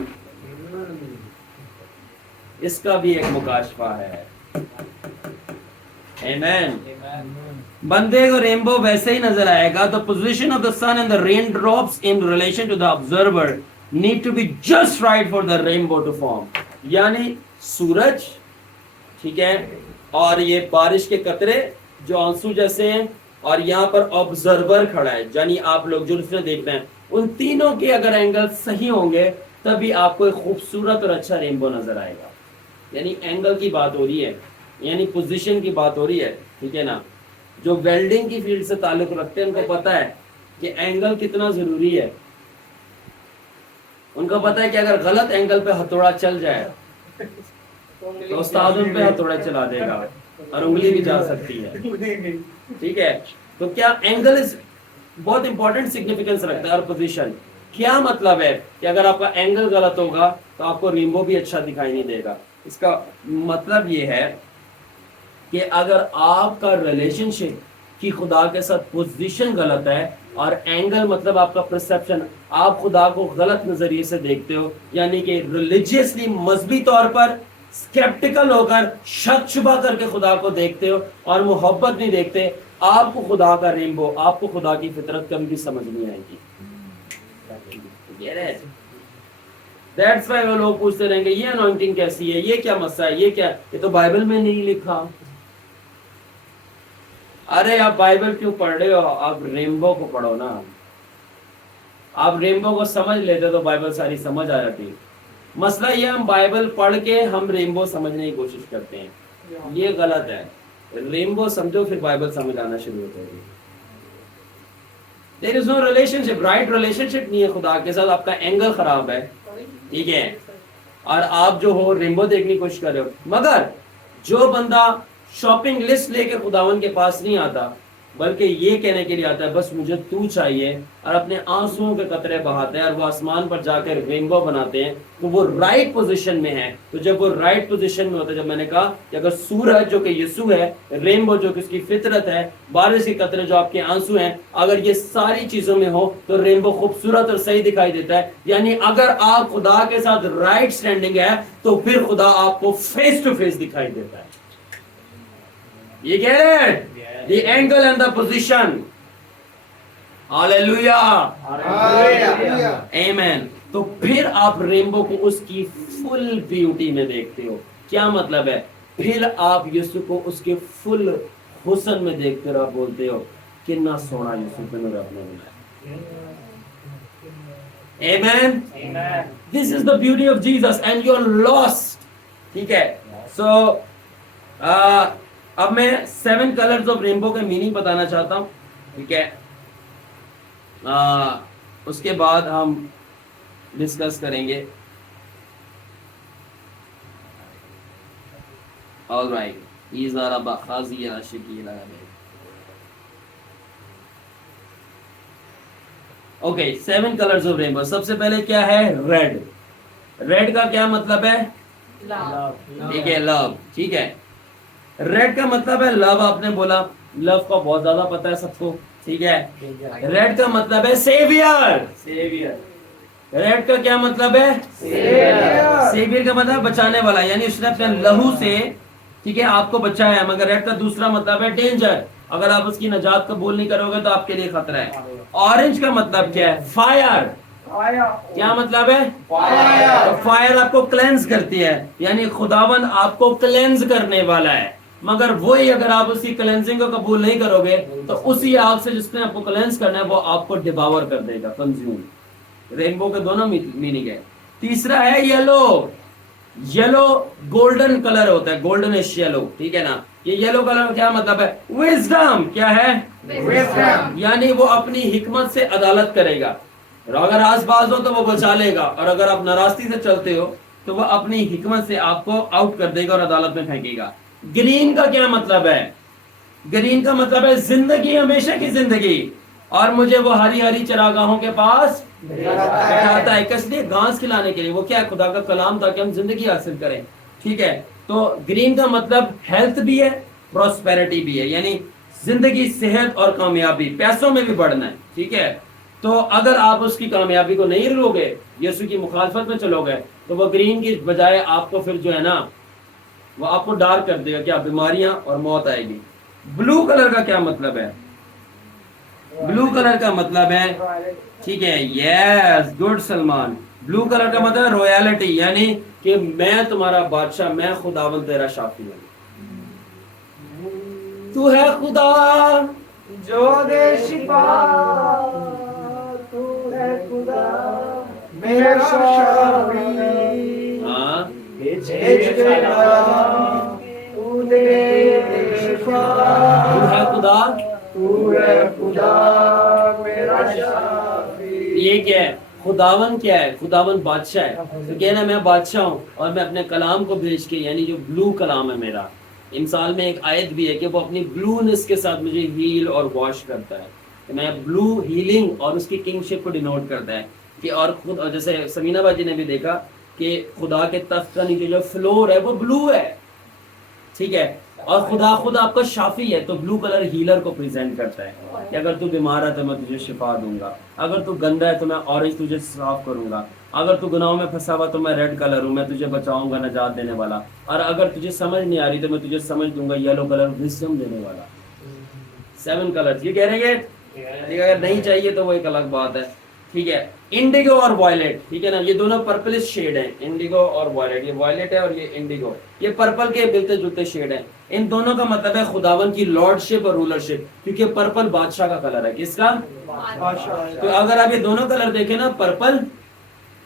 اس کا بھی ایک مکاشفہ ہے. آمین. بندے کو رینبو ویسے ہی نظر آئے گا. The position of the sun and the raindrops in relation to the observer need to be just right for the rainbow to form. یعنی سورج, ٹھیک ہے, اور یہ بارش کے قطرے جو آنسو جیسے ہیں, اور یہاں پر آبزرور کھڑا ہے, یعنی آپ لوگ جو اسے دیکھ رہے ہیں, ان تینوں کے اگر اینگل صحیح ہوں گے تبھی آپ کو ایک خوبصورت اور اچھا رینبو نظر آئے گا. یعنی اینگل کی بات ہو رہی ہے, یعنی پوزیشن کی بات ہو رہی ہے, ٹھیک ہے نا. جو ویلڈنگ کی فیلڈ سے تعلق رکھتے ہیں ان کو پتا ہے کہ اینگل کتنا ضروری ہے. ان کو پتا ہے کہ اگر غلط اینگل پہ ہتھوڑا چل جائے تو استاد ان پہ ہتھوڑا چلا دے گا اور انگلی بھی جا سکتی ہے. ٹھیک ہے, تو کیا اینگل بہت امپورٹنٹ سگنیفیکینس رکھتا ہے اور پوزیشن. کیا مطلب ہے کہ اگر آپ کا اینگل غلط ہوگا تو آپ کو رینبو بھی اچھا دکھائی نہیں دے گا. اس کا مطلب یہ ہے کہ اگر آپ کا ریلیشن شپ کی خدا کے ساتھ پوزیشن غلط ہے اور اینگل مطلب آپ کا پرسپشن, آپ خدا کو غلط نظریے سے دیکھتے ہو, یعنی کہ ریلیجیسلی مذہبی طور پر اسکیپٹیکل ہو کر شک شبہ کر کے خدا کو دیکھتے ہو اور محبت نہیں دیکھتے, آپ کو خدا کا رینبو, آپ کو خدا کی فطرت کبھی بھی سمجھ نہیں آئے گی. That's why وہ لوگ پوچھتے رہیں گے یہ انوائنٹنگ کیسی ہے, یہ کیا مسئلہ ہے, یہ کیا, یہ تو بائبل میں نہیں لکھا. ارے آپ بائبل کیوں پڑھ رہے ہو, آپ رینبو کو پڑھو نا. آپ رینبو کو سمجھ لیتے تو بائبل ساری سمجھ آ جاتی. مسئلہ یہ ہم بائبل پڑھ کے ہم رینبو سمجھنے کی کوشش کرتے ہیں, یہ غلط ہے. رینبو سمجھو پھر بائبل سمجھ آنا شروع ہوتا ہے. There is no relationship, right relationship نہیں ہے خدا کے ساتھ, آپ کا اینگل خراب ہے. ٹھیک ہے, اور آپ جو ہو رینبو دیکھنے کی کوشش کر رہے ہو. مگر جو بندہ شاپنگ لسٹ لے کے خداون کے پاس نہیں آتا بلکہ یہ کہنے کے لیے آتا ہے بس مجھے تو چاہیے, اور اپنے آنسوؤں کے قطرے بہاتے ہیں اور وہ آسمان پر جا کر رینبو بناتے ہیں, تو وہ رائٹ پوزیشن میں ہے. تو جب وہ رائٹ پوزیشن میں ہوتا ہے, جب میں نے کہا کہ اگر سورج جو کہ یسوع ہے, رینبو جو کہ اس کی فطرت ہے, بارش کے قطرے جو آپ کے آنسو ہیں, اگر یہ ساری چیزوں میں ہو تو رینبو خوبصورت اور صحیح دکھائی دیتا ہے. یعنی اگر آپ خدا کے ساتھ رائٹ سٹینڈنگ ہے تو پھر خدا آپ کو فیس ٹو فیس دکھائی دیتا ہے. یہ کہہ رہے ہیں the angle and the position. Hallelujah. Amen. تو پھر آپ رینبو کو اس کی فل بیوٹی میں دیکھتے ہو. کیا مطلب ہے, پھر آپ یسوع کو اس کے فل حسن میں دیکھتے ہو, آپ بولتے ہو کتنا سونا یسوع کو رب نے بنایا. Amen. This is the beauty of Jesus and you are lost. ٹھیک ہے, so اب میں 7 کلرز آف رینبو کا میننگ بتانا چاہتا ہوں. ٹھیک ہے, اس کے بعد ہم ڈسکس کریں گے. All right. Okay, 7 colors of rainbow. سب سے پہلے کیا ہے, ریڈ. ریڈ کا کیا مطلب ہے, ٹھیک ہے, لو. ٹھیک ہے, ریڈ کا مطلب ہے لو. آپ نے بولا لو کا بہت زیادہ پتا ہے سب کو. ٹھیک ہے, ریڈ کا مطلب ہے سیویئر. ریڈ کا کیا مطلب ہے, سیویئر کا مطلب بچانے والا, یعنی اس نے اپنے لہو سے, ٹھیک ہے, آپ کو بچایا ہے. مگر ریڈ کا دوسرا مطلب ہے ڈینجر. اگر آپ اس کی نجات قبول نہیں کرو گے تو آپ کے لیے خطرہ ہے. اورنج کا مطلب کیا ہے, فائر. کیا مطلب ہے, فائر آپ کو کلینز کرتی ہے, یعنی خداون آپ کو کلینز کرنے والا ہے. مگر وہی اگر آپ اس کی کلینزنگ کو قبول نہیں کرو گے تو اسی آگ سے جس نے آپ کو کلینز کرنا ہے وہ آپ کو ڈیواور کر دے گا, کنزیوم. رینبو کے دونوں میننگ ہے. تیسرا ہے یلو. یلو گولڈن کلر ہوتا ہے, گولڈنش یلو. ٹھیک ہے نا, یہ یلو کلر کیا مطلب ہے, وزڈم. کیا ہے, وزڈم, یعنی وہ اپنی حکمت سے عدالت کرے گا. اگر آس باز ہو تو وہ بچا لے گا, اور اگر آپ ناراستی سے چلتے ہو تو وہ اپنی حکمت سے آپ کو آؤٹ کر دے گا اور عدالت میں پھینکے گا. گرین کا کیا مطلب ہے, گرین کا مطلب ہے زندگی, ہمیشہ کی زندگی. اور مجھے وہ ہری ہری چراگاہوں کے پاس بٹھاتا ہے. کس لیے, گھاس کھلانے کے لیے. وہ کیا, خدا کا کلام تاکہ ہم زندگی حاصل کریں. ٹھیک ہے, تو گرین کا مطلب ہیلتھ بھی ہے, پراسپیرٹی بھی ہے, یعنی زندگی, صحت اور کامیابی, پیسوں میں بھی بڑھنا ہے. ٹھیک ہے, تو اگر آپ اس کی کامیابی کو نہیں رو گے, یسوع کی مخالفت میں چلو گے, تو وہ گرین کی بجائے آپ کو پھر جو ہے نا وہ آپ کو ڈارک کر دے گا, کیا, بیماریاں اور موت آئے گی. بلو کلر کا کیا مطلب ہے, بلو کلر کا مطلب ہے, ٹھیک ہے, یس, گڈ سلمان. بلو کلر کا مطلب ہے رویالٹی, یعنی کہ میں تمہارا بادشاہ, میں خداوند تیرا شافی ہوں. تو ہے خدا جو دے شفا, تو ہے خدا میرا شافی. ہاں, بھیج دینا, تو دے شفا. تو ہے خدا, تو ہے خدا میرا شافی. یہ کیا ہے, خداون کیا ہے؟ خداون بادشاہ ہے. تو کہنا میں بادشاہ ہوں اور میں اپنے کلام کو بھیج کے، یعنی جو بلو کلام ہے میرا، مثال میں ایک آیت بھی ہے کہ وہ اپنی بلونس کے ساتھ مجھے ہیل اور واش کرتا ہے. میں بلو ہیلنگ اور اس کی کنگشپ کو ڈینوٹ کرتا ہے کہ اور خود، اور جیسے سمینہ باجی نے بھی دیکھا کہ خدا کے تخت کا نیچے جو فلور ہے وہ بلو ہے، ٹھیک ہے. اور خدا خود آپ کا شافی ہے، تو بلو کلر ہیلر کو پریزنٹ کرتا ہے کہ اگر تو بیمار ہے تو میں تجھے شفا دوں گا، اگر تو گندا ہے تو میں اورنج تجھے صاف کروں گا، اگر تو گناہوں میں پھنسا ہوا تو میں ریڈ کلر ہوں، میں تجھے بچاؤں گا، نجات دینے والا، اور اگر تجھے سمجھ نہیں آ رہی تو میں تجھے سمجھ دوں گا، یلو کلر وزڈم دینے والا. 7 کلر یہ کہہ رہے ہیں، اگر نہیں چاہیے تو وہ ایک الگ بات ہے، ٹھیک ہے. انڈیگو اور وائلٹ، ٹھیک ہے نا، یہ دونوں پرپلش شیڈ ہیں، انڈیگو اور وائلٹ. یہ وائلٹ ہے اور یہ انڈیگو، یہ پرپل کے ملتے جلتے شیڈ ہیں. ان دونوں کا مطلب ہے خداون کی لارڈشپ اور رولرشپ، کیونکہ پرپل بادشاہ کا کلر ہے. کس کا؟ تو اگر آپ یہ دونوں کلر دیکھیں نا، پرپل،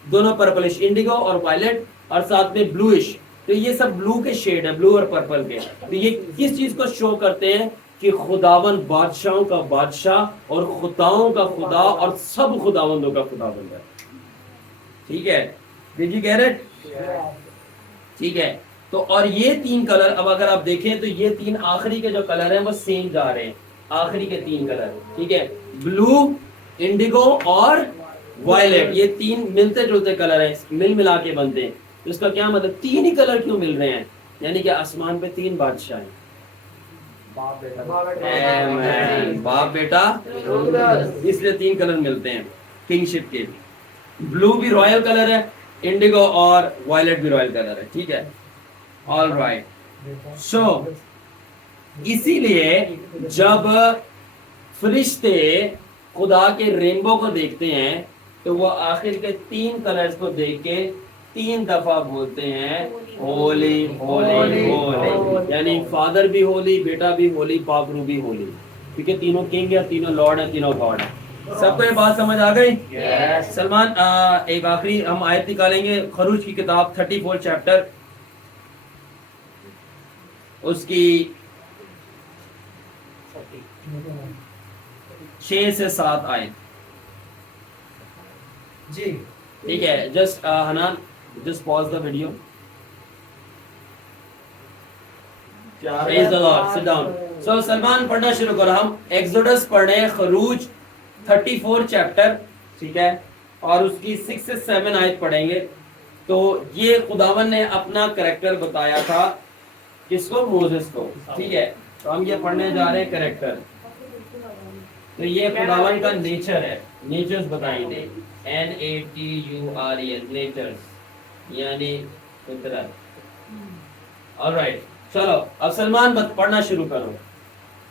دونوں پرپلش، انڈیگو اور وائلٹ، اور ساتھ میں بلوئش، تو یہ سب بلو کے شیڈ ہیں، بلو اور پرپل کے. تو یہ کس چیز کو شو کرتے ہیں؟ کہ خداون بادشاہوں کا بادشاہ اور خداؤں کا خدا اور سب خداوندوں کا خداوند ہے. ٹھیک ہے، Did you get it؟ ٹھیک ہے. تو اور یہ 3 کلر، اب اگر آپ دیکھیں تو یہ 3 آخری کے جو کلر ہیں وہ سیم جا رہے ہیں، آخری کے 3 کلر، ٹھیک ہے. بلو، انڈیگو اور وائلٹ، یہ 3 ملتے جلتے کلر ہیں، مل ملا کے بنتے ہیں. تو اس کا کیا مطلب؟ 3 ہی کلر کیوں مل رہے ہیں؟ یعنی کہ آسمان پہ 3 بادشاہ ہیں، باپ بیٹا، اس لیے 3 کلر ملتے ہیں کنگشپ کے. بلو بھی رائل کلر ہے، انڈیگو اور وائلٹ بھی رائل کلر ہے، ٹھیک ہے. آل رائٹ. سو اسی لیے جب فرشتے خدا کے رینبو کو دیکھتے ہیں تو وہ آخر کے 3 کلرز کو دیکھ کے 3 دفعہ بولتے ہیں ہولی ہولی ہولی. یعنی فادر بھی ہولی، بیٹا بھی ہولی، پاک روح بھی ہولی، کیونکہ تینوں کنگ ہے، تینوں لارڈ ہیں، تینوں گاڈ ہیں. سب کو یہ بات سمجھ آ گئی؟ سلمان ایک آخری ہم آیت نکالیں گے، خروج کی کتاب 34 چیپٹر، اس کی 6 سے 7 آیت. جی ٹھیک ہے. Just Hanan just pause the video. Praise the Lord. Sit down. So Salman پڑھنا شروع کرو. ہم ایکسوڈس پڑھ رہے ہیں، خروج 34 چیپٹر، ٹھیک ہے، اور اس کی 6 سے 7 آیت پڑھیں گے. تو یہ خداون نے اپنا کریکٹر بتایا تھا، کس کو؟ موزس کو، ٹھیک ہے. تو ہم یہ پڑھنے جا رہے ہیں کریکٹر. تو یہ خداون کا نیچر ہے، نیچرز بتائیں گے، NATURES، نیچرز یعنی فطرت. آلرائٹ، چلو اب سلمان پڑھنا شروع کرو.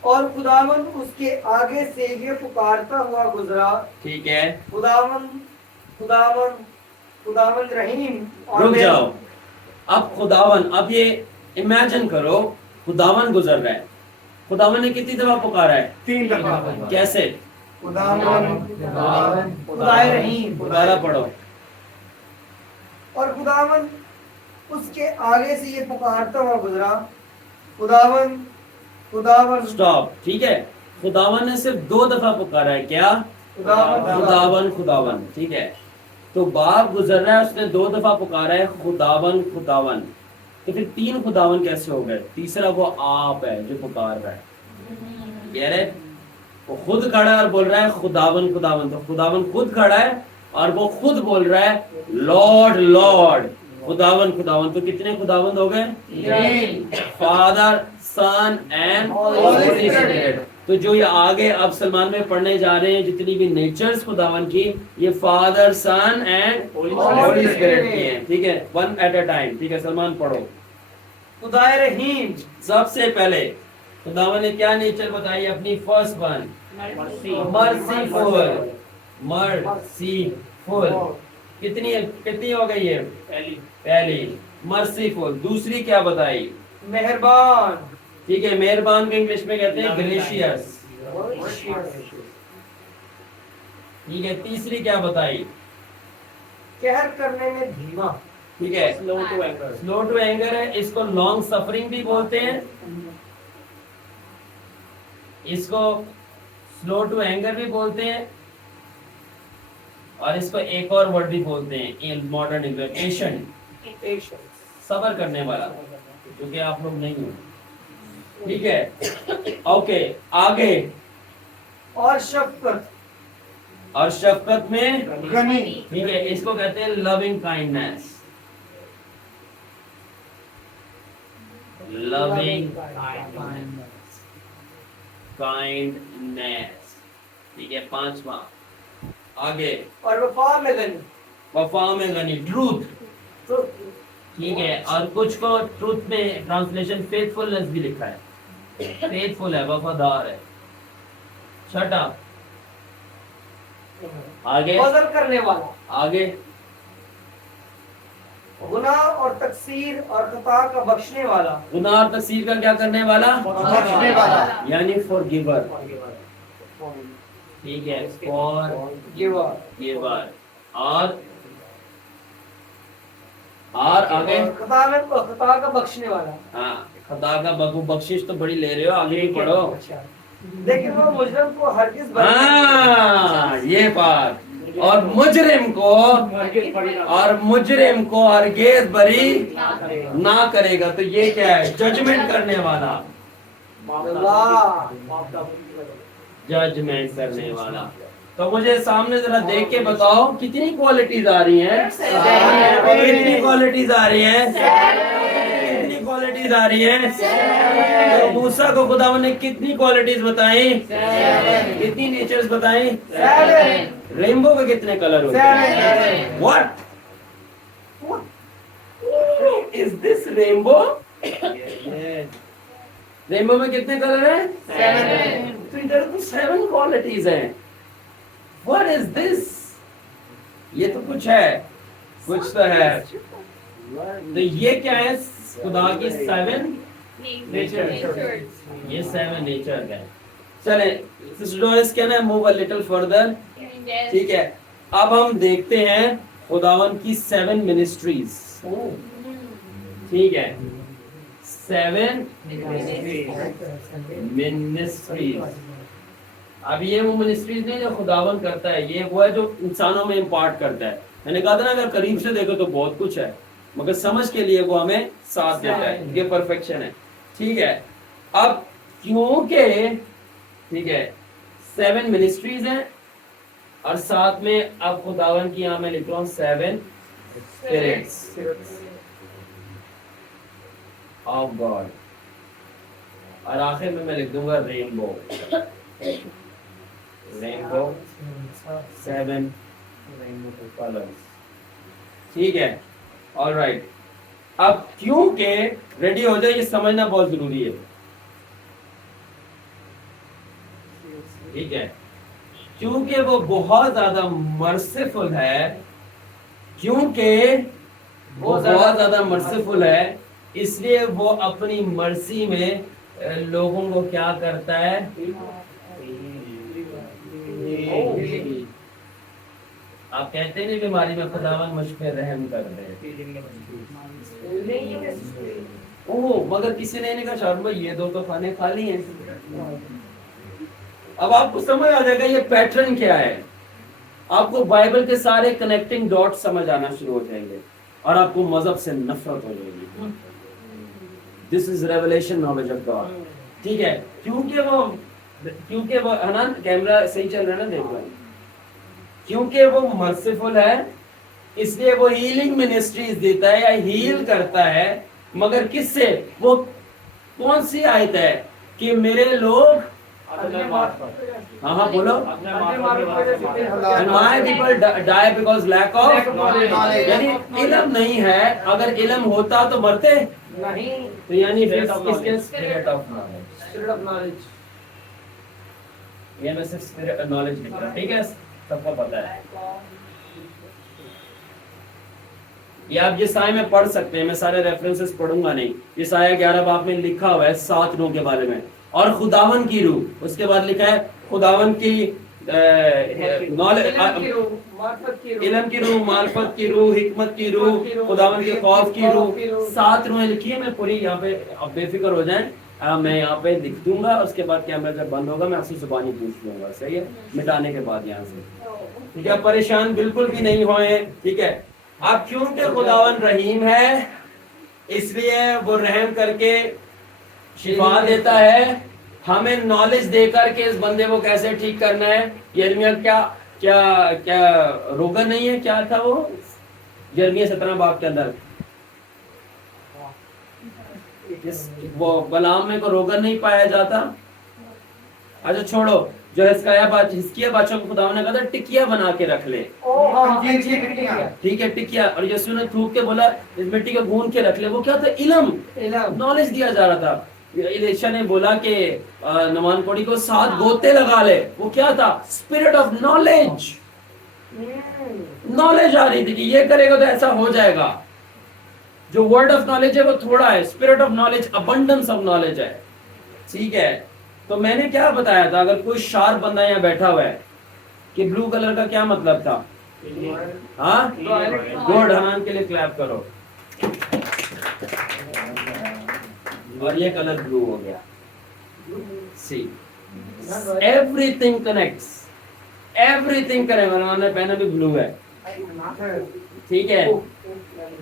اور خداون اس کے آگے سے یہ پکارتا ہوا گزرا، ٹھیک ہے. خداون خداون خداون رحیم. رک جاؤ. اب خداون، اب یہ امیجن کرو خداون گزر رہا ہے. خداون نے کتنی دفعہ پکارا ہے؟ 3 دفعہ. کیسے؟ خداون خدائے رحیم. دوبارہ پڑھو. اور خداون اس کے آگے سے یہ پکارتا ہوا گزرا، خداون خداون. سٹاپ، ٹھیک ہے. خداون نے صرف 2 دفعہ پکارا ہے، کیا؟ خداون خداون، ٹھیک ہے. تو باپ گزر رہا ہے، اس نے 2 دفعہ پکارا ہے خداون خداون. تو پھر 3 خداون کیسے ہو گئے؟ تیسرا وہ آپ ہے جو پکار رہا ہے. کہہ رہے وہ خود کھڑا ہے اور بول رہا ہے خداون خداون. تو خداون خود کھڑا ہے اور وہ خود بول رہا ہے لارڈ لارڈ، خداون خداون. تو کتنے خداوند ہو گئے؟ Father, Son and Holy Spirit. تو جو یہ آگے اب سلمان میں پڑھنے جا رہے ہیں جتنی بھی نیچرز خداون کی، یہ Father, Son and Holy Spirit کی ہیں، ٹھیک ہے. 1 ایٹ اے ٹائم. ٹھیک ہے سلمان پڑھو. خدائے رحیم. سب سے پہلے خداون نے کیا نیچر بتائی اپنی؟ First one, merciful. مرسیفل کتنی ہو گئی ہے؟ پہلی مرسیفل. دوسری کیا بتائی؟ مہربان. ٹھیک ہے، مہربان کو انگلش میں کہتے ہیں گریشیس. ٹھیک ہے. تیسری کیا بتائی؟ قہر کرنے میں دھیما. ٹھیک ہے، سلو ٹو اینگر ہے. اس کو لانگ سفرنگ بھی بولتے ہیں، اس کو سلو ٹو اینگر بھی بولتے ہیں، اور اس کو ایک اور ورڈ بھی بولتے ہیں ماڈرن انگلش پیشنٹ صبر کرنے والا کیونکہ آپ لوگ نہیں ہو ٹھیک ہے اوکے آگے اور شفقت اور شفقت میں غنی ٹھیک ہے اس کو کہتے ہیں لونگ کائنڈنس لونگ کائنڈنس ٹھیک ہے پانچواں آگے اور وفا میں غنی وفا میں غنی ٹروتھ ٹھیک ہے اور کچھ کو ٹروتھ میں ٹرانسلیشن فیتھفلنس بھی لکھا ہے فیتھفل ہے وفادار ہے چھٹا آگے فضل کرنے والا آگے گناہ اور تقصیر اور خطا کا بخشنے والا گناہ اور تقصیر کا کیا کرنے والا بخشنے والا یعنی فور گیور ٹھیک ہے فور گیور گیور اور آگے خطا کا بخشنے والا ہاں خدا کا بخشش تو بڑی لے رہے ہو آگے بھی پڑھو لیکن وہ مجرم کو ہرگز ہاں یہ بات اور مجرم کو ہرگز بری نہ کرے گا تو یہ کیا ہے ججمنٹ کرنے والا ججمنٹ کرنے والا تو مجھے سامنے ذرا دیکھ کے بتاؤ کتنی کوالٹیز آ رہی ہیں کتنی کوالٹیز آ رہی ہیں کتنی کوالٹیز آ رہی ہیں تو موسیٰ کو خداوند نے کتنی کوالٹیز بتائیں کتنی نیچرز بتائیں رینبو کے کتنے کلر ہوتے ہیں what is this Rainbow Rainbow میں کتنے کلر ہیں تو ادھر تو 7 کوالٹیز ہیں what is this یہ تو کچھ ہے کچھ تو ہے تو یہ کیا ہے خدا کی 7 نیچر یہ 7 نیچر ہے چلیں سسٹر ڈورس کہنا ہے موو a little further ٹھیک ہے اب ہم دیکھتے ہیں خداوند کی 7 منسٹریز ٹھیک ہے 7 منسٹریز اب یہ وہ منسٹریز نہیں جو خداوند کرتا ہے یہ وہ ہے جو انسانوں میں امپارٹ کرتا ہے میں نے کہا تھا نا اگر قریب سے دیکھو تو بہت کچھ ہے مگر سمجھ کے لیے وہ ہمیں ساتھ دیتا ہے یہ پرفیکشن ہے ٹھیک ہے اب کیونکہ ٹھیک ہے 7 منسٹریز ہیں اور ساتھ میں اب خداوند کی یہاں میں لکھ رہا ہوں 7 اسپرٹس آف گاڈ اور آخر میں لکھ دوں گا رینبو رینبو 7 کلرز ٹھیک ہے آل رائٹ اب کیونکہ ریڈی ہو جائے یہ سمجھنا بہت ضروری ہے ٹھیک ہے کیونکہ وہ بہت زیادہ مرسیفل ہے کیونکہ وہ بہت زیادہ مرسیفل ہے اس لیے وہ اپنی مرضی میں لوگوں کو کیا کرتا ہے آپ کہتے نہیں بیماری میں خداوند مجھ پہ رحم کر دے مگر کسی نے نہیں کہا شاہ بھائی یہ 2 تو کھانے کھا لی ہیں اب آپ کو سمجھ آ جائے گا یہ پیٹرن کیا ہے آپ کو بائبل کے سارے کنیکٹنگ ڈاٹ سمجھ آنا شروع ہو جائیں گے اور آپ کو مذہب سے نفرت ہو جائے گی دس از ریولیشن نالج آف گاڈ ٹھیک ہے کیونکہ وہ ہے نا کیمرہ صحیح چل رہا ہے نا دیکھ رہے ہیں کیونکہ وہ مرسیفل ہے اس لیے وہ ہیلنگ منسٹریز دیتا ہے یا ہیل کرتا ہے مگر کس سے وہ کون سی آیت ہے کہ میرے لوگ ہاں بولو my people die because lack of یعنی علم نہیں ہے اگر علم ہوتا تو مرتے نہیں تو یعنی کس کے اسپرٹ آف نالج یہ میں صرف اسپرٹ آف نالج لکھ رہا ٹھیک ہے سب کو پتا ہے یہ آپ یہ سائے میں پڑھ سکتے ہیں میں سارے ریفرنسز پڑھوں گا نہیں یہ سایہ 11 باب میں لکھا ہوا ہے 7 روح کے بارے میں اور خداوند کی روح اس کے بعد لکھا ہے خداوند کی علم کی روح معرفت کی روح حکمت کی روح خداوند کے خوف کی روح 7 روحیں لکھی ہیں میں پوری یہاں پہ آپ بے فکر ہو جائیں میں یہاں پہ لکھ دوں گا, اس کے بعد کیمرہ جب بند ہوگا میں آپ سے زبانی پوچھ لوں گا, صحیح ہے, مٹانے کے بعد یہاں سے, ٹھیک ہے. پریشان بالکل بھی نہیں ہوئے, ٹھیک ہے. اب کیونکہ خداوند رحیم ہے اس لیے وہ رحم کر کے شفا دیتا ہے, ہمیں نالج دے کر کے اس بندے کو کیسے ٹھیک کرنا ہے. یرمیہ کیا کیا کیا روگن نہیں ہے, کیا تھا وہ یرمیہ 17 باب کے اندر, وہ بلعام میں کو روگن نہیں پایا جاتا. اچھا چھوڑو, جو ہزقیہ بادشاہ کو خدا نے کہا تھا ٹکیا بنا کے رکھ لے, ٹھیک ہے, ٹکیا, اور یسوع نے تھوک کے بولا اس مٹی کو گھون کے رکھ لے. وہ کیا تھا؟ علم, نالج دیا جا رہا تھا. الیشا نے بولا کہ نمان کوڑی کو 7 گوتے لگا لے. وہ کیا تھا؟ اسپرٹ آف نالج, نالج آ رہی تھی کہ یہ کرے گا تو ایسا ہو جائے گا. جو ورڈ آف نالج ہے وہ تھوڑا ہے, spirit of knowledge abundance of knowledge ہے, ٹھیک ہے. تو میں نے کیا بتایا تھا, اگر کوئی شارپ بندہ یہاں بیٹھا ہوا ہے کہ بلو کلر کا کیا مطلب تھا؟ ہاں گڈ, حنان کے لیے کلیپ کرو. اور یہ کلر بلو ہو گیا. سی every thing connects, every thing کرے. انہوں نے پہنا بھی بلو ہے, ٹھیک ہے.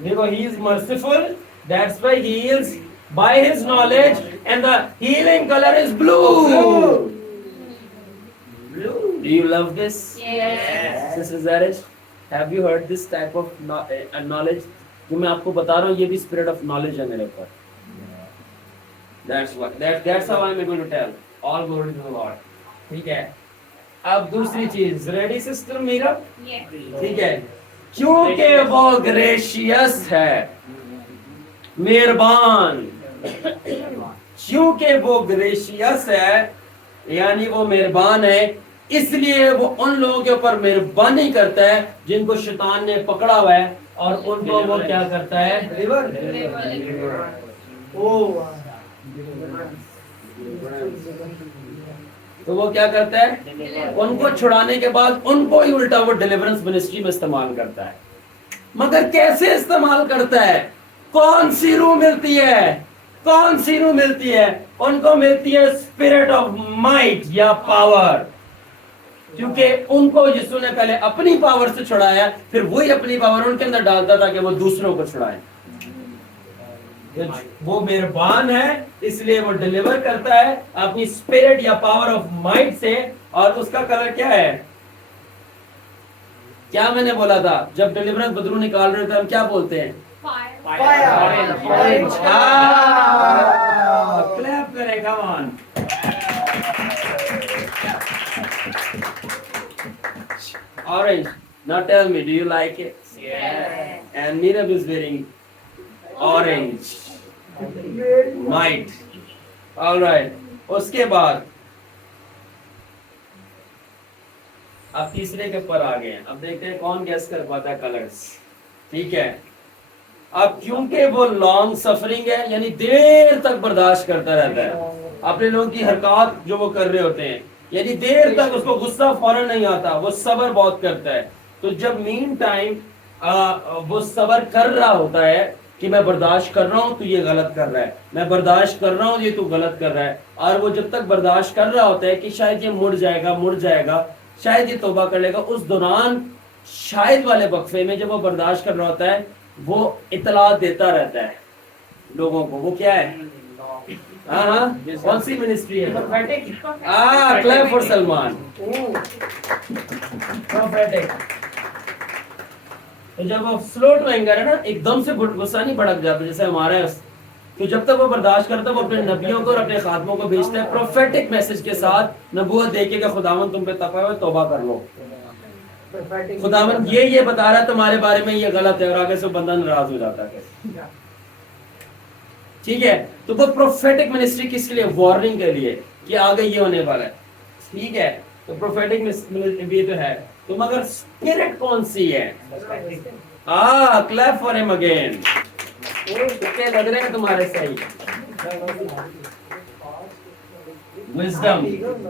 دیکھو, he is merciful, that's why he heals by his knowledge, and the healing color is blue. Blue. Do you love this? Yes. Sister Zarish, have you heard this type of knowledge? جو میں آپ کو بتا رہا ہوں یہ بھی spirit of knowledge ہے میرے اوپر. That's how I'm going to tell. All glory to the Lord. ٹھیک ہے. اب دوسری چیز, ریڈی سسٹر میرا, ٹھیک ہے. کیونکہ وہ گریشیس ہے, مہربان. کیونکہ وہ گریشیس ہے یعنی وہ مہربان ہے, اس لیے وہ ان لوگوں کے اوپر مہربانی کرتا ہے جن کو شیطان نے پکڑا ہوا ہے, اور ان کو وہ کیا کرتا ہے؟ تو وہ کیا کرتا ہے؟ ان کو چھڑانے کے بعد ان کو ہی الٹا وہ ڈیلیورنس منسٹری میں استعمال کرتا ہے. مگر کیسے استعمال کرتا ہے؟ کون سی روح ملتی ہے؟ کون سی روح ملتی ہے؟ ان کو ملتی ہے اسپرٹ آف مائٹ یا پاور, کیونکہ ان کو یسوع نے پہلے اپنی پاور سے چھڑایا, پھر وہی اپنی پاور ان کے اندر ڈالتا تھا کہ وہ دوسروں کو چھڑائے. وہ مہربان ہے اس لیے وہ ڈیلیور کرتا ہے اپنی اسپرٹ یا پاور آف مائٹ سے. اور اس کا کلر کیا ہے؟ کیا میں نے بولا تھا جب ڈیلیورنس بدرو نکال رہے تھے ہم کیا بولتے ہیں؟ کلیپ کرے گا one. Orange. Now tell me, do you like it? Yes. And Mirab is wearing orange. Might. All right. اس کے بعد اب تیسرے کے اوپر آ گئے. اب دیکھتے ہیں کون گیس کر پاتا ہے کلرز, ٹھیک ہے. اب کیونکہ وہ لانگ سفرنگ ہے یعنی دیر تک برداشت کرتا رہتا ہے اپنے لوگوں کی حرکات جو وہ کر رہے ہوتے ہیں, یعنی دیر تک اس کو غصہ فوراً نہیں آتا, وہ صبر بہت کرتا ہے. تو جب مین ٹائم وہ صبر کر رہا ہوتا ہے کہ میں برداشت کر رہا ہوں تو یہ غلط کر رہا ہے, میں برداشت کر رہا ہوں یہ تو غلط کر رہا ہے, اور وہ جب تک برداشت کر رہا ہوتا ہے کہ شاید یہ مڑ جائے گا, شاید یہ توبہ کر لے گا, اس دوران شاید والے وقفے میں جب وہ برداشت کر رہا ہوتا ہے وہ اطلاع دیتا رہتا ہے لوگوں کو. وہ کیا ہے؟ ہاں کون سی منسٹری ہے؟ کلیپ فار سلمان. تو جب وہ سلو ٹو اینگر ہے نا, ایک دم سے غصہ نہیں بھڑک جاتا جیسے ہمارا ہے, تو جب تک وہ برداشت کرتا ہے وہ اپنے نبیوں کو اور اپنے خادموں کو بھیجتا ہے پروفیٹک میسج کے ساتھ, نبوت دے کے کہ خداوند تم پہ تپا ہے توبہ کر لو, خداوند یہ بتا رہا ہے تمہارے بارے میں یہ غلط ہے, اور آگے سے بندہ ناراض ہو جاتا ہے. ٹھیک ہے. تو وہ پروفیٹک منسٹری کس کے لیے؟ وارننگ کے لیے کہ آگے یہ ہونے والا ہے. ٹھیک ہے. تو پروفیٹک منسٹری تو ہے. تو مگر اسپرٹ کون سی ہے؟ کلیپ فار ہم اگین. کتنے لگ رہے ہیں تمہارے صحیح؟ وزڈم.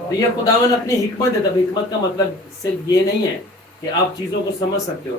تو یہ خداوند اپنی حکمت دیتا ہے. حکمت کا مطلب صرف یہ نہیں ہے کہ آپ چیزوں کو سمجھ سکتے ہو,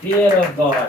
fear of God,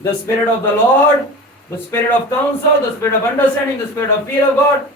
the spirit of the Lord, the spirit of counsel, the spirit of understanding, the spirit of fear of God,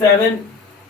7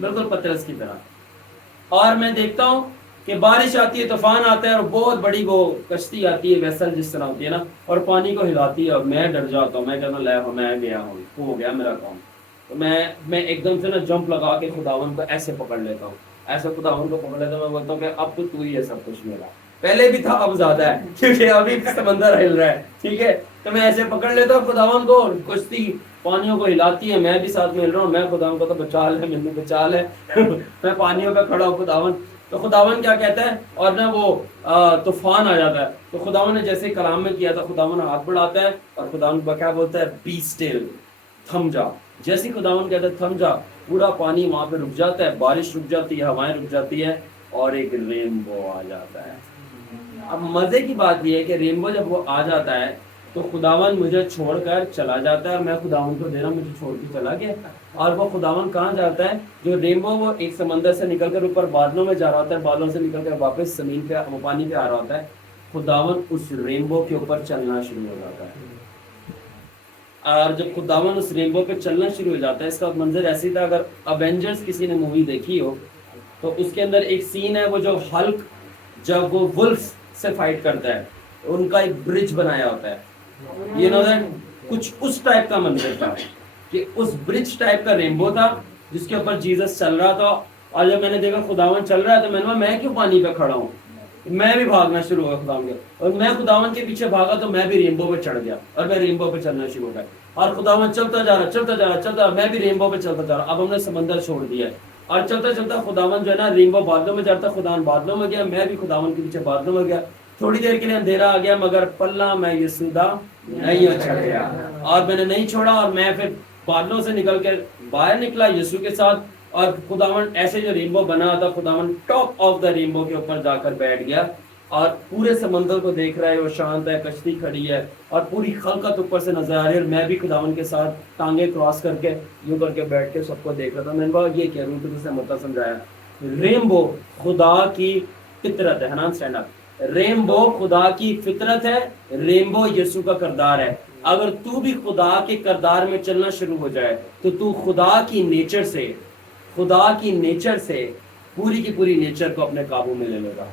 بالکل پترس کی طرح. اور میں دیکھتا ہوں کہ بارش آتی ہے, طوفان آتا ہے اور بہت بڑی وہ کشتی آتی ہے, ویسل جس طرح ہوتی ہے نا, اور پانی کو ہلاتی ہے, اور میں ڈر جاتا ہوں, میں کہتا ہوں لے میں گیا ہوں, ہو گیا میرا کام. تو میں ایک دم سے نا جمپ لگا کے خداوند کو ایسے پکڑ لیتا ہوں, ایسے خداوند کو پکڑ لیتا ہوں, میں بولتا ہوں کہ اب تو ہی ہے سب کچھ میرا, پہلے بھی تھا اب زیادہ ہے کیونکہ ابھی سمندر ہل رہا ہے, ٹھیک ہے. تو میں ایسے پکڑ لیتا ہوں خداوند کو, کشتی پانیوں کو ہلاتی ہے, میں بھی ساتھ میں ہل رہا ہوں, میں خداوند کو تو بچا لے, مجھے بچا لے میں پانیوں پہ کھڑا ہوں خداوند. تو خداوند کیا کہتا ہے, اور نا وہ طوفان آ جاتا ہے, تو خداوند نے جیسے کلام میں کیا تھا, خداوند ہاتھ بڑھاتا ہے اور خداوند کیا بولتا ہے, بی اسٹل, تھم جا. جیسے خداوند کہتا ہے تھم جا, پورا پانی وہاں پہ رک جاتا ہے, بارش رک جاتی ہے, ہوائیں رک جاتی ہے, اور ایک رینبو آ جاتا ہے. اب مزے کی بات یہ ہے کہ رینبو جب وہ آ جاتا ہے تو خداوند مجھے چھوڑ کر چلا جاتا ہے, اور میں خداوند کو دے رہا ہوں مجھے چھوڑ کے چلا گیا. اور وہ خداوند کہاں جاتا ہے, جو رینبو وہ ایک سمندر سے نکل کر اوپر بادلوں میں جا رہا ہوتا ہے, بادلوں سے نکل کر واپس زمین پہ وہ پانی پہ آ رہا ہوتا ہے, خداوند اس رینبو کے اوپر چلنا شروع ہو جاتا ہے. اور جب خداوند اس رینبو پہ چلنا شروع ہو جاتا ہے, اس کا منظر ایسی تھا, اگر ایونجرز کسی نے مووی دیکھی ہو تو اس کے اندر ایک سین ہے, وہ جو ہلک جب وہ ولف سے فائٹ کرتا ہے, ان کا ایک برج بنایا ہوتا ہے, یہ نو کچھ اس ٹائپ کا منظر تھا, کہ اس برج ٹائپ کا رینبو تھا جس کے اوپر جیزس چل رہا تھا. اور جب میں نے دیکھا خداوند چل رہا ہے تو میں نے کہا میں کیوں پانی پہ کھڑا ہوں, میں بھی بھاگنا شروع ہوا خداوند کے, اور میں خداوند کے پیچھے بھاگا تو میں بھی رینبو پہ چڑھ گیا, اور میں رینبو پہ چلنا شروع ہو گیا, اور خداوند چلتا جا رہا چلتا جا رہا چلتا, میں بھی رینبو پہ چلتا جا رہا. اب ہم نے سمندر چھوڑ دیا ہے, اور چلتا چلتا خداوند جو ہے نا رینبو بادلوں میں چڑھتا, خداوند بادلوں میں گیا, میں بھی خداوند کے پیچھے بادلوں میں گیا. تھوڑی دیر کے لیے اندھیرا آ گیا, مگر پلہ میں یسوع دا نہیں چھڑ گیا, اور میں نے نہیں چھوڑا, اور میں پھر بادلوں سے نکل کے باہر نکلا یسوع کے ساتھ, اور خداوند ایسے جو رینبو بنا تھا, خداوند ٹاپ آف دا رینبو کے اوپر جا کر بیٹھ گیا, اور پورے سمندر کو دیکھ رہا ہے, وہ شانت ہے, کشتی کھڑی ہے, اور پوری خلقت اوپر سے نظر آ رہی ہے, اور میں بھی خداوند کے ساتھ ٹانگیں کراس کر کے یوں کر کے بیٹھ کے سب کو دیکھ رہا تھا. میں نے کہا یہ کہہ رہا ہوں تو اسے مطلب سمجھایا, رینبو خدا کی فطرت ہے, نا اسٹینڈ اپ, رینبو خدا کی فطرت ہے, رینبو یسوع کا کردار ہے. اگر تو بھی خدا کے کردار میں چلنا شروع ہو جائے تو خدا کی نیچر سے پوری کی پوری نیچر کو اپنے قابو میں لے لے گا.